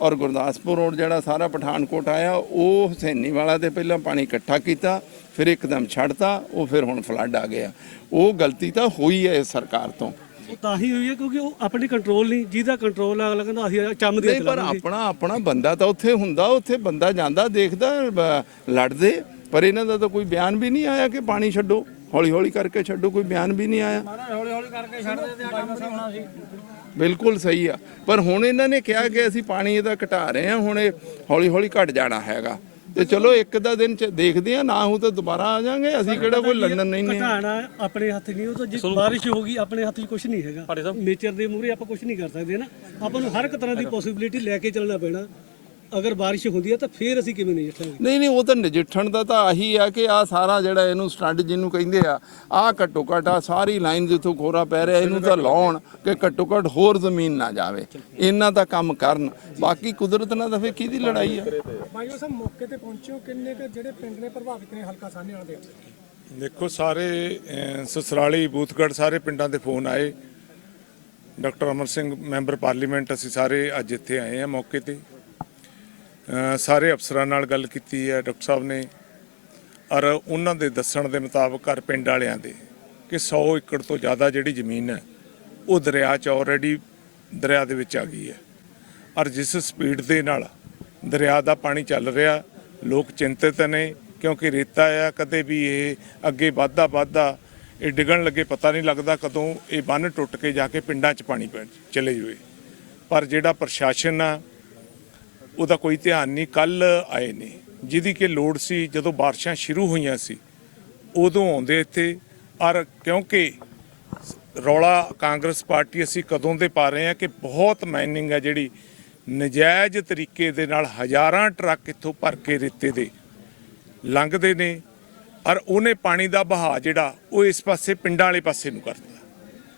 ਔਰ ਗੁਰਦਾਸਪੁਰ ਰੋਡ ਜਿਹੜਾ ਸਾਰਾ ਪਠਾਨਕੋਟ ਆਇਆ ਉਹ ਹੁਸੈਨੀ ਵਾਲਾ ਤੇ ਪਹਿਲਾਂ ਪਾਣੀ ਇਕੱਠਾ ਕੀਤਾ ਫਿਰ ਇੱਕਦਮ ਛੱਡਤਾ ਉਹ ਫਿਰ ਹੁਣ ਫਲੱਡ ਆ ਗਿਆ। ਉਹ ਗਲਤੀ ਤਾਂ ਹੋਈ ਹੈ ਇਸ ਸਰਕਾਰ ਤੋਂ। ਉਹ ਤਾਂ ਹੀ ਹੋਈ ਹੈ ਕਿਉਂਕਿ ਉਹ ਆਪਣੀ ਕੰਟਰੋਲ ਨਹੀਂ ਜਿਹਦਾ ਕੰਟਰੋਲ ਹੈ ਅਗਲਾ ਕਹਿੰਦਾ ਅਸੀਂ ਚੰਮ ਦੇ ਨਹੀਂ ਪਰ ਆਪਣਾ ਆਪਣਾ ਬੰਦਾ ਤਾਂ ਉੱਥੇ ਹੁੰਦਾ ਉੱਥੇ ਬੰਦਾ ਜਾਂਦਾ ਦੇਖਦਾ ਲੜਦੇ ਪਰ ਇਹਨਾਂ ਦਾ ਤਾਂ ਕੋਈ ਬਿਆਨ ਵੀ ਨਹੀਂ ਆਇਆ ਕਿ ਪਾਣੀ ਛੱਡੋ। ਹੌਲੀ ਹੌਲੀ ਕਰਕੇ ਛੱਡੋ ਕੋਈ ਬਿਆਨ ਵੀ ਨਹੀਂ ਆਇਆ। ਹੌਲੀ ਹੌਲੀ ਕਰਕੇ ਛੱਡਦੇ ਤੇ ਆ ਕੰਮ ਨਹੀਂ ਹੋਣਾ ਸੀ। ਬਿਲਕੁਲ ਸਹੀ ਆ। ਪਰ ਹੁਣ ਇਹਨਾਂ ਨੇ ਕਿਹਾ ਕਿ ਅਸੀਂ ਪਾਣੀ ਇਹਦਾ ਘਟਾ ਰਹੇ ਹਾਂ ਹੁਣ ਇਹ ਹੌਲੀ ਹੌਲੀ ਘਟ ਜਾਣਾ ਹੈਗਾ। ਤੇ ਚਲੋ ਇੱਕ ਦਾ ਦਿਨ ਚ ਦੇਖਦੇ ਆ ਨਾ ਹੋ ਤਾਂ ਦੁਬਾਰਾ ਆ ਜਾਾਂਗੇ। ਅਸੀਂ ਕਿਹੜਾ ਕੋਈ ਲੰਡਨ ਨਹੀਂ ਨੇ। ਘਟਾਣਾ ਆਪਣੇ ਹੱਥ ਨਹੀਂ ਉਹ ਤਾਂ ਜੇ ਬਾਰਿਸ਼ ਹੋ ਗਈ ਆਪਣੇ ਹੱਥ 'ਚ ਕੁਝ ਨਹੀਂ ਹੈਗਾ। ਨੇਚਰ ਦੇ ਮੂਹਰੇ ਆਪਾਂ ਕੁਝ ਨਹੀਂ ਕਰ ਸਕਦੇ ਨਾ। ਆਪਾਂ ਨੂੰ ਹਰ ਇੱਕ ਤਰ੍ਹਾਂ ਦੀ ਪੋਸਿਬਿਲਿਟੀ ਲੈ ਕੇ ਚੱਲਣਾ ਪੈਣਾ। ਅਗਰ ਬਾਰਿਸ਼ ਹੁੰਦੀ ਹੈ ਤਾਂ ਫੇਰ ਅਸੀਂ ਕਿਵੇਂ ਨਹੀਂ ਜਿੱਤਾਂਗੇ ਨਹੀਂ ਨਹੀਂ ਉਹ ਤਾਂ ਨਜਿੱਠਣ ਦਾ ਤਾਂ ਆਹੀ ਆ ਕਿ ਆ ਸਾਰਾ ਜਿਹੜਾ ਇਹਨੂੰ ਸਟੱਡ ਜਿਹਨੂੰ ਕਹਿੰਦੇ ਆ ਆ ਘੱਟੋ ਘੱਟ ਆ ਸਾਰੀ ਲਾਈਨ ਜਿੱਥੋਂ ਖੋਰਾ ਪੈ ਰਿਹਾ ਇਹਨੂੰ ਤਾਂ ਲਾਉਣ ਕਿ ਘੱਟੋ ਘੱਟ ਹੋਰ ਜ਼ਮੀਨ ਨਾ ਜਾਵੇ। ਇਹਨਾਂ ਦਾ ਕੰਮ ਕਰਨ। ਬਾਕੀ ਕੁਦਰਤ ਨਾਲ ਤਾਂ ਫੇ ਕਿਹਦੀ ਲੜਾਈ ਆ? ਬਾਈਓ ਸਾਹਿਬ ਮੌਕੇ ਤੇ ਪਹੁੰਚੇ ਹੋ ਕਿੰਨੇ ਕੁ ਜਿਹੜੇ ਪਿੰਡ ਨੇ ਪ੍ਰਭਾਵਿਤ ਨੇ ਹਲਕਾ ਸਾਹਨੇ ਵਾਲੇ ਦੇ? ਦੇਖੋ ਸਾਰੇ ਸਸਰਾਲੀ ਬੂਥਗੜ੍ਹ ਸਾਰੇ ਪਿੰਡਾਂ ਦੇ ਫੋਨ ਆਏ। Doctor Amar Singh member parliament ਅਸੀਂ ਸਾਰੇ ਅੱਜ ਇੱਥੇ ਆਏ ਹਾਂ ਮੌਕੇ ਤੇ। ਸਾਰੇ ਅਫਸਰਾਂ ਨਾਲ ਗੱਲ ਕੀਤੀ ਹੈ, ਡਾਕਟਰ ਸਾਹਿਬ ਨੇ। ਔਰ ਉਹਨਾਂ ਦੇ ਦੱਸਣ ਦੇ ਮੁਤਾਬਕ ਹਰ ਪਿੰਡ ਵਾਲਿਆਂ ਦੇ ਕਿ 100 ਏਕੜ ਤੋਂ ਜ਼ਿਆਦਾ ਜਿਹੜੀ ਜ਼ਮੀਨ ਹੈ, ਉਹ ਦਰਿਆ 'ਚ ਆਲਰੇਡੀ ਦਰਿਆ ਦੇ ਵਿੱਚ ਆ ਗਈ ਹੈ। ਔਰ ਜਿਸ ਸਪੀਡ ਦੇ ਨਾਲ ਦਰਿਆ ਦਾ ਪਾਣੀ ਚੱਲ ਰਿਹਾ, ਲੋਕ ਚਿੰਤਿਤ ਨੇ ਕਿਉਂਕਿ ਰੇਤਾ ਆ, ਕਦੇ ਵੀ ਇਹ ਅੱਗੇ ਵੱਧਦਾ ਵੱਧਦਾ ਇਹ ਡਿੱਗਣ ਲੱਗੇ ਪਤਾ ਨਹੀਂ ਲੱਗਦਾ ਕਦੋਂ ਇਹ ਬੰਨ ਟੁੱਟ ਕੇ ਜਾ ਕੇ ਪਿੰਡਾਂ 'ਚ ਪਾਣੀ ਪੈ, ਚਲੇ ਜਾਵੇ। ਪਰ ਜਿਹੜਾ ਪ੍ਰਸ਼ਾਸਨ ਆ ਉਹਦਾ ਕੋਈ ਧਿਆਨ ਨਹੀਂ ਕੱਲ ਆਏ ਨੇ। ਜਿਹਦੀ ਕਿ ਲੋੜ ਸੀ, ਜਦੋਂ ਬਾਰਿਸ਼ਾਂ ਸ਼ੁਰੂ ਹੋਈਆਂ ਸੀ, ਉਦੋਂ ਆਉਂਦੇ ਇੱਥੇ। ਔਰ ਕਿਉਂਕਿ ਰੌਲਾ ਕਾਂਗਰਸ ਪਾਰਟੀ ਅਸੀਂ ਕਦੋਂ ਦੇ ਪਾ ਰਹੇ ਹਾਂ ਕਿ ਬਹੁਤ ਮਾਈਨਿੰਗ ਹੈ ਜਿਹੜੀ ਨਜਾਇਜ਼ ਤਰੀਕੇ ਦੇ ਨਾਲ ਹਜ਼ਾਰਾਂ ਟਰੱਕ ਇੱਥੋਂ ਭਰ ਕੇ ਰੇਤੇ ਦੇ ਲੰਘਦੇ ਨੇ। ਔਰ ਉਹਨੇ ਪਾਣੀ ਦਾ ਬਹਾਅ ਜਿਹੜਾ, ਉਹ ਇਸ ਪਾਸੇ ਪਿੰਡਾਂ ਵਾਲੇ ਪਾਸੇ ਨੂੰ ਕਰਦਾ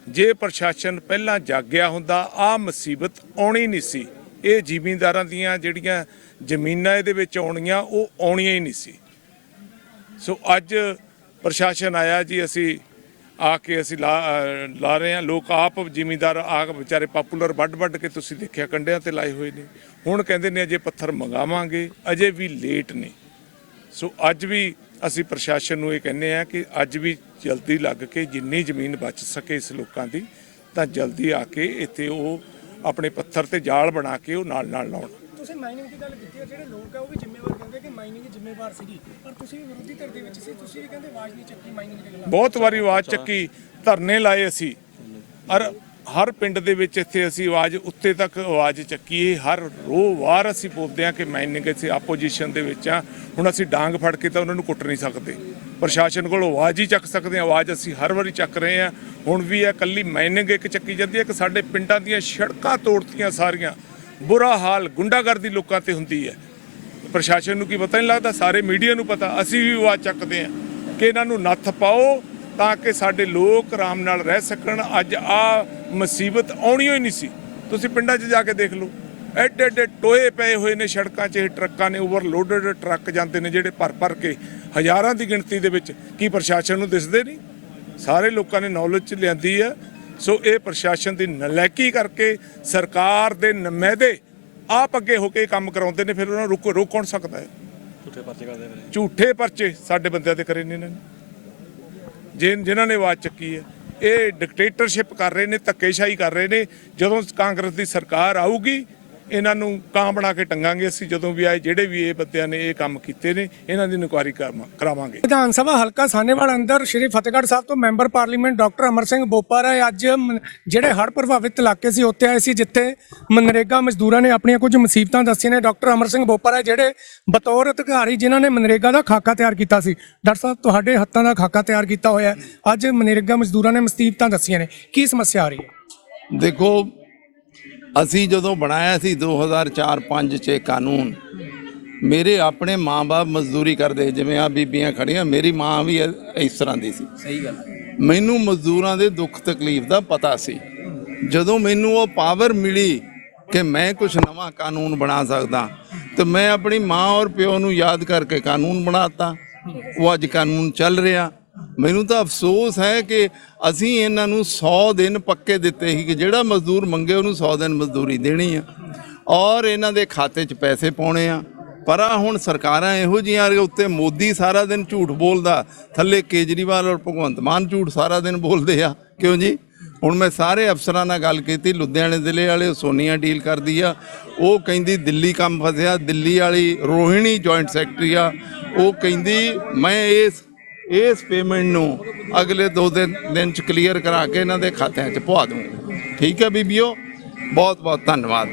ਜੇ ਪ੍ਰਸ਼ਾਸਨ ਪਹਿਲਾਂ ਜਾਗਿਆ ਹੁੰਦਾ ਆ ਮੁਸੀਬਤ ਆਉਣੀ ਨਹੀਂ ਸੀ। ਇਹ ਜ਼ਿਮੀਂਦਾਰਾਂ ਦੀਆਂ ਜਿਹੜੀਆਂ ਜ਼ਮੀਨਾਂ ਇਹਦੇ ਵਿੱਚ ਆਉਣੀਆਂ, ਉਹ ਆਉਣੀਆਂ ਹੀ ਨਹੀਂ ਸੀ। ਸੋ ਅੱਜ ਪ੍ਰਸ਼ਾਸਨ ਆਇਆ ਜੀ, ਅਸੀਂ ਆ ਕੇ ਅਸੀਂ ਲਾ ਲਾ ਰਹੇ ਹਾਂ। ਲੋਕ ਆਪ ਜ਼ਿਮੀਂਦਾਰ ਆ ਵਿਚਾਰੇ ਪਾਪੂਲਰ ਵੱਡ ਵੱਡ ਕੇ ਤੁਸੀਂ ਦੇਖਿਆ, ਕੰਡਿਆਂ ਤੇ ਲਾਏ ਹੋਏ ਨੇ। ਹੁਣ ਕਹਿੰਦੇ ਨੇ, ਅਜੇ ਪੱਥਰ ਮੰਗਾਵਾਂਗੇ, ਅਜੇ ਵੀ ਲੇਟ ਨੇ। ਸੋ ਅੱਜ ਵੀ ਅਸੀਂ ਪ੍ਰਸ਼ਾਸਨ ਨੂੰ ਇਹ ਕਹਿੰਦੇ ਆ ਕਿ ਅੱਜ ਵੀ ਜਲਦੀ ਲੱਗ ਕੇ ਜਿੰਨੀ ਜ਼ਮੀਨ ਬਚ ਸਕੇ ਇਸ ਲੋਕਾਂ ਦੀ, ਤਾਂ ਜਲਦੀ ਆ ਕੇ ਇੱਥੇ ਉਹ ਆਪਣੇ ਪੱਥਰ ਤੇ ਜਾਲ ਬਣਾ ਕੇ ਉਹ ਨਾਲ ਨਾਲ ਲਾਉਣ। ਤੁਸੀਂ ਮਾਈਨਿੰਗ ਦੀ ਗੱਲ ਕੀਤੀ ਹੈ ਜਿਹੜੇ ਲੋਕ ਆ ਉਹ ਵੀ ਜ਼ਿੰਮੇਵਾਰ ਕਹਿੰਦੇ ਕਿ ਮਾਈਨਿੰਗ ਜ਼ਿੰਮੇਵਾਰ ਸੀਗੀ। ਪਰ ਤੁਸੀਂ ਵੀ ਵਿਰੋਧੀ ਧਿਰ ਦੇ ਵਿੱਚ ਸੀ ਤੁਸੀਂ ਵੀ ਕਹਿੰਦੇ ਆਵਾਜ਼ ਨਹੀਂ ਚੱਕੀ ਮਾਈਨਿੰਗ ਦੇ ਖਿਲਾਫ। ਬਹੁਤ ਵਾਰੀ ਆਵਾਜ਼ ਚੱਕੀ ਧਰਨੇ ਲਾਏ ਅਸੀਂ। ਔਰ ਹਰ ਪਿੰਡ ਦੇ ਵਿੱਚ ਇੱਥੇ ਅਸੀਂ ਆਵਾਜ਼ ਉੱਤੇ ਤੱਕ ਆਵਾਜ਼ ਚੱਕੀ ਹੈ। ਹਰ ਰੋ ਵਾਰ ਅਸੀਂ ਬੋਲਦੇ ਹਾਂ ਕਿ ਮਾਈਨਿੰਗ ਅਸੀਂ ਆਪੋਜੀਸ਼ਨ ਦੇ ਵਿੱਚ ਆ। ਹੁਣ ਅਸੀਂ ਡਾਂਗ ਫੜ ਕੇ ਤਾਂ ਉਹਨਾਂ ਨੂੰ ਕੁੱਟ ਨਹੀਂ ਸਕਦੇ। ਪ੍ਰਸ਼ਾਸਨ ਕੋਲ ਆਵਾਜ਼ ਹੀ ਚੱਕ ਸਕਦੇ ਹਾਂ, ਆਵਾਜ਼ ਅਸੀਂ ਹਰ ਵਾਰੀ ਚੱਕ ਰਹੇ ਹਾਂ। ਹੁਣ ਵੀ ਇਹ ਕੱਲੀ ਮਾਈਨਿੰਗ ਇੱਕ ਚੱਕੀ ਜਾਂਦੀ ਹੈ ਕਿ ਸਾਡੇ ਪਿੰਡਾਂ ਦੀਆਂ ਸੜਕਾਂ ਤੋੜਤੀਆਂ ਸਾਰੀਆਂ। ਬੁਰਾ ਹਾਲ ਗੁੰਡਾਗਰਦੀ ਲੋਕਾਂ ਤੇ ਹੁੰਦੀ ਹੈ। ਪ੍ਰਸ਼ਾਸਨ ਨੂੰ ਕੀ ਪਤਾ ਨਹੀਂ ਲੱਗਦਾ, ਸਾਰੇ ਮੀਡੀਆ ਨੂੰ ਪਤਾ, ਅਸੀਂ ਵੀ ਆਵਾਜ਼ ਚੱਕਦੇ ਹਾਂ ਕਿ ਇਹਨਾਂ ਨੂੰ ਨੱਥ ਪਾਓ ਤਾਂ ਕਿ ਸਾਡੇ ਲੋਕ ਆਰਾਮ ਨਾਲ ਰਹਿ ਸਕਣ। ਅੱਜ ਆ ਮੁਸੀਬਤ ਆਉਣੀ ਹੀ ਨਹੀਂ ਸੀ। ਤੁਸੀਂ ਪਿੰਡਾਂ 'ਚ ਜਾ ਕੇ ਦੇਖ ਲਓ। ਐਡੇ ਐਡੇ ਟੋਏ ਪਏ ਹੋਏ ਨੇ ਸੜਕਾਂ 'ਚ ਇਹ ਟਰੱਕਾਂ ਨੇ ਓਵਰਲੋਡਡ ਟਰੱਕ ਜਾਂਦੇ ਨੇ ਜਿਹੜੇ ਭਰ ਭਰ ਕੇ ਹਜ਼ਾਰਾਂ ਦੀ ਗਿਣਤੀ ਦੇ ਵਿੱਚ। ਕੀ ਪ੍ਰਸ਼ਾਸਨ ਨੂੰ ਦਿਸਦੇ ਨਹੀਂ? ਸਾਰੇ ਲੋਕਾਂ ਨੇ ਨੌਲੇਜ 'ਚ ਲਿਆਂਦੀ ਹੈ ਸੋ ਇਹ ਪ੍ਰਸ਼ਾਸਨ ਦੀ ਨਲਾਇਕੀ ਕਰਕੇ ਸਰਕਾਰ ਦੇ ਨੁਮਾਇੰਦੇ ਆਪ ਅੱਗੇ ਹੋ ਕੇ ਕੰਮ ਕਰਾਉਂਦੇ ਨੇ ਫਿਰ ਉਹਨਾਂ ਨੂੰ ਰੋਕ ਰੋਕ ਕੌਣ ਸਕਦਾ ਹੈ? ਝੂਠੇ ਪਰਚੇ ਕਰਦੇ ਨੇ। ਝੂਠੇ ਪਰਚੇ ਸਾਡੇ ਬੰਦਿਆਂ ਤੇ ਕਰੇ ਨੇ ਇਹਨਾਂ ਨੇ। ਜਿਨ ਜਿਨ੍ਹਾਂ ਨੇ ਆਵਾਜ਼ ਚੱਕੀ ਹੈ। ਇਹ ਡਿਕਟੇਟਰਸ਼ਿਪ ਕਰ ਰਹੇ ਨੇ ਧੱਕੇਸ਼ਾਹੀ ਕਰ ਰਹੇ ਨੇ। ਜਦੋਂ ਕਾਂਗਰਸ ਦੀ ਸਰਕਾਰ ਆਊਗੀ ਇਹਨਾਂ ਨੂੰ ਕਾਂ ਬਣਾ ਕੇ ਟੰਗਾਂਗੇ ਅਸੀਂ ਜਦੋਂ ਵੀ ਆਏ ਜਿਹੜੇ ਵੀ ਇਹ ਬੰਦਿਆਂ ਨੇ ਇਹ ਕੰਮ ਕੀਤੇ ਨੇ ਇਹਨਾਂ ਦੀ ਇਨਕੁਆਇਰੀ ਕਰਾਵਾਂਗੇ। ਵਿਧਾਨ ਸਭਾ ਹਲਕਾ ਸਾਹਨੇਵਾਲ ਅੰਦਰ ਸ਼੍ਰੀ ਫਤਿਹਗੜ੍ਹ ਸਾਹਿਬ ਤੋਂ member parliament doctor Amar Singh Bopara ਅੱਜ ਜਿਹੜੇ ਹੜ੍ਹ ਪ੍ਰਭਾਵਿਤ ਇਲਾਕੇ ਸੀ ਉੱਥੇ ਆਏ ਸੀ ਜਿੱਥੇ ਮਨਰੇਗਾ ਮਜ਼ਦੂਰਾਂ ਨੇ ਆਪਣੀਆਂ ਕੁਝ ਮੁਸੀਬਤਾਂ ਦੱਸੀਆਂ ਨੇ। ਡਾਕਟਰ ਅਮਰ ਸਿੰਘ ਬੋਪਾਰਾ ਜਿਹੜੇ ਬਤੌਰ ਅਧਿਕਾਰੀ ਜਿਨ੍ਹਾਂ ਨੇ ਮਨਰੇਗਾ ਦਾ ਖਾਕਾ ਤਿਆਰ ਕੀਤਾ ਸੀ ਡਾਕਟਰ ਸਾਹਿਬ ਤੁਹਾਡੇ ਹੱਥਾਂ ਦਾ ਖਾਕਾ ਤਿਆਰ ਕੀਤਾ ਹੋਇਆ ਹੈ। ਅੱਜ ਮਨਰੇਗਾ ਮਜ਼ਦੂਰਾਂ ਨੇ ਮੁਸੀਬਤਾਂ ਦੱਸੀਆਂ ਨੇ। ਕੀ ਸਮੱਸਿਆ ਆ ਰਹੀ ਹੈ? ਦੇਖੋ ਅਸੀਂ ਜਦੋਂ ਬਣਾਇਆ ਸੀ 2004-5 ਚ ਇਹ ਕਾਨੂੰਨ ਮੇਰੇ ਆਪਣੇ ਮਾਂ-ਬਾਪ ਮਜ਼ਦੂਰੀ ਕਰਦੇ ਜਿਵੇਂ ਆ ਬੀਬੀਆਂ ਖੜੀਆਂ ਮੇਰੀ ਮਾਂ ਵੀ ਇਸ ਤਰ੍ਹਾਂ ਦੀ ਸੀ। ਸਹੀ ਗੱਲ ਮੈਨੂੰ ਮਜ਼ਦੂਰਾਂ ਦੇ ਦੁੱਖ ਤਕਲੀਫ ਦਾ ਪਤਾ ਸੀ। ਜਦੋਂ ਮੈਨੂੰ ਉਹ ਪਾਵਰ ਮਿਲੀ ਕਿ ਮੈਂ ਕੁਝ ਨਵਾਂ ਕਾਨੂੰਨ ਬਣਾ ਸਕਦਾ ਤੇ ਮੈਂ ਆਪਣੀ ਮਾਂ ਔਰ ਪਿਓ ਨੂੰ ਯਾਦ ਕਰਕੇ ਕਾਨੂੰਨ ਬਣਾਤਾ। ਉਹ ਅੱਜ ਕਾਨੂੰਨ ਚੱਲ ਰਿਹਾ। ਮੈਨੂੰ ਤਾਂ ਅਫਸੋਸ ਹੈ ਕਿ ਅਸੀਂ ਇਹਨਾਂ ਨੂੰ 100 ਦਿਨ ਪੱਕੇ ਦਿੱਤੇ ਸੀ ਕਿ ਜਿਹੜਾ ਮਜ਼ਦੂਰ ਮੰਗੇ ਉਹਨੂੰ 100 ਦਿਨ ਮਜ਼ਦੂਰੀ ਦੇਣੀ ਆ। ਔਰ ਇਹਨਾਂ ਦੇ ਖਾਤੇ 'ਚ ਪੈਸੇ ਪਾਉਣੇ ਆ। ਪਰ ਆ ਹੁਣ ਸਰਕਾਰਾਂ ਇਹੋ ਜਿਹੀਆਂ ਉੱਤੇ ਮੋਦੀ ਸਾਰਾ ਦਿਨ ਝੂਠ ਬੋਲਦਾ, ਥੱਲੇ ਕੇਜਰੀਵਾਲ ਔਰ ਭਗਵੰਤ ਮਾਨ ਝੂਠ ਸਾਰਾ ਦਿਨ ਬੋਲਦੇ ਆ। ਕਿਉਂ ਜੀ? ਹੁਣ ਮੈਂ ਸਾਰੇ ਅਫਸਰਾਂ ਨਾਲ ਗੱਲ ਕੀਤੀ, ਲੁਧਿਆਣੇ ਜ਼ਿਲ੍ਹੇ ਵਾਲੇ, ਉਹ ਸੋਨੀਆ ਡੀਲ ਕਰਦੀ ਆ। ਉਹ ਕਹਿੰਦੀ ਦਿੱਲੀ ਕੰਮ ਫਸਿਆ, ਦਿੱਲੀ ਵਾਲੀ ਰੋਹਿਣੀ ਜੁਆਇੰਟ ਸੈਕਟਰੀ ਆ। ਉਹ ਕਹਿੰਦੀ, ਮੈਂ ਇਸ ਇਸ ਪੇਮੈਂਟ ਨੂੰ ਅਗਲੇ ਦੋ ਦਿਨ ਦਿਨ ਚ ਕਲੀਅਰ ਕਰਾ ਕੇ ਇਹਨਾਂ ਦੇ ਖਾਤਿਆਂ ਚ ਪਵਾ ਦੂੰਗਾ। ਠੀਕ ਹੈ ਬੀਬੀਓ? ਬਹੁਤ ਬਹੁਤ ਧੰਨਵਾਦ।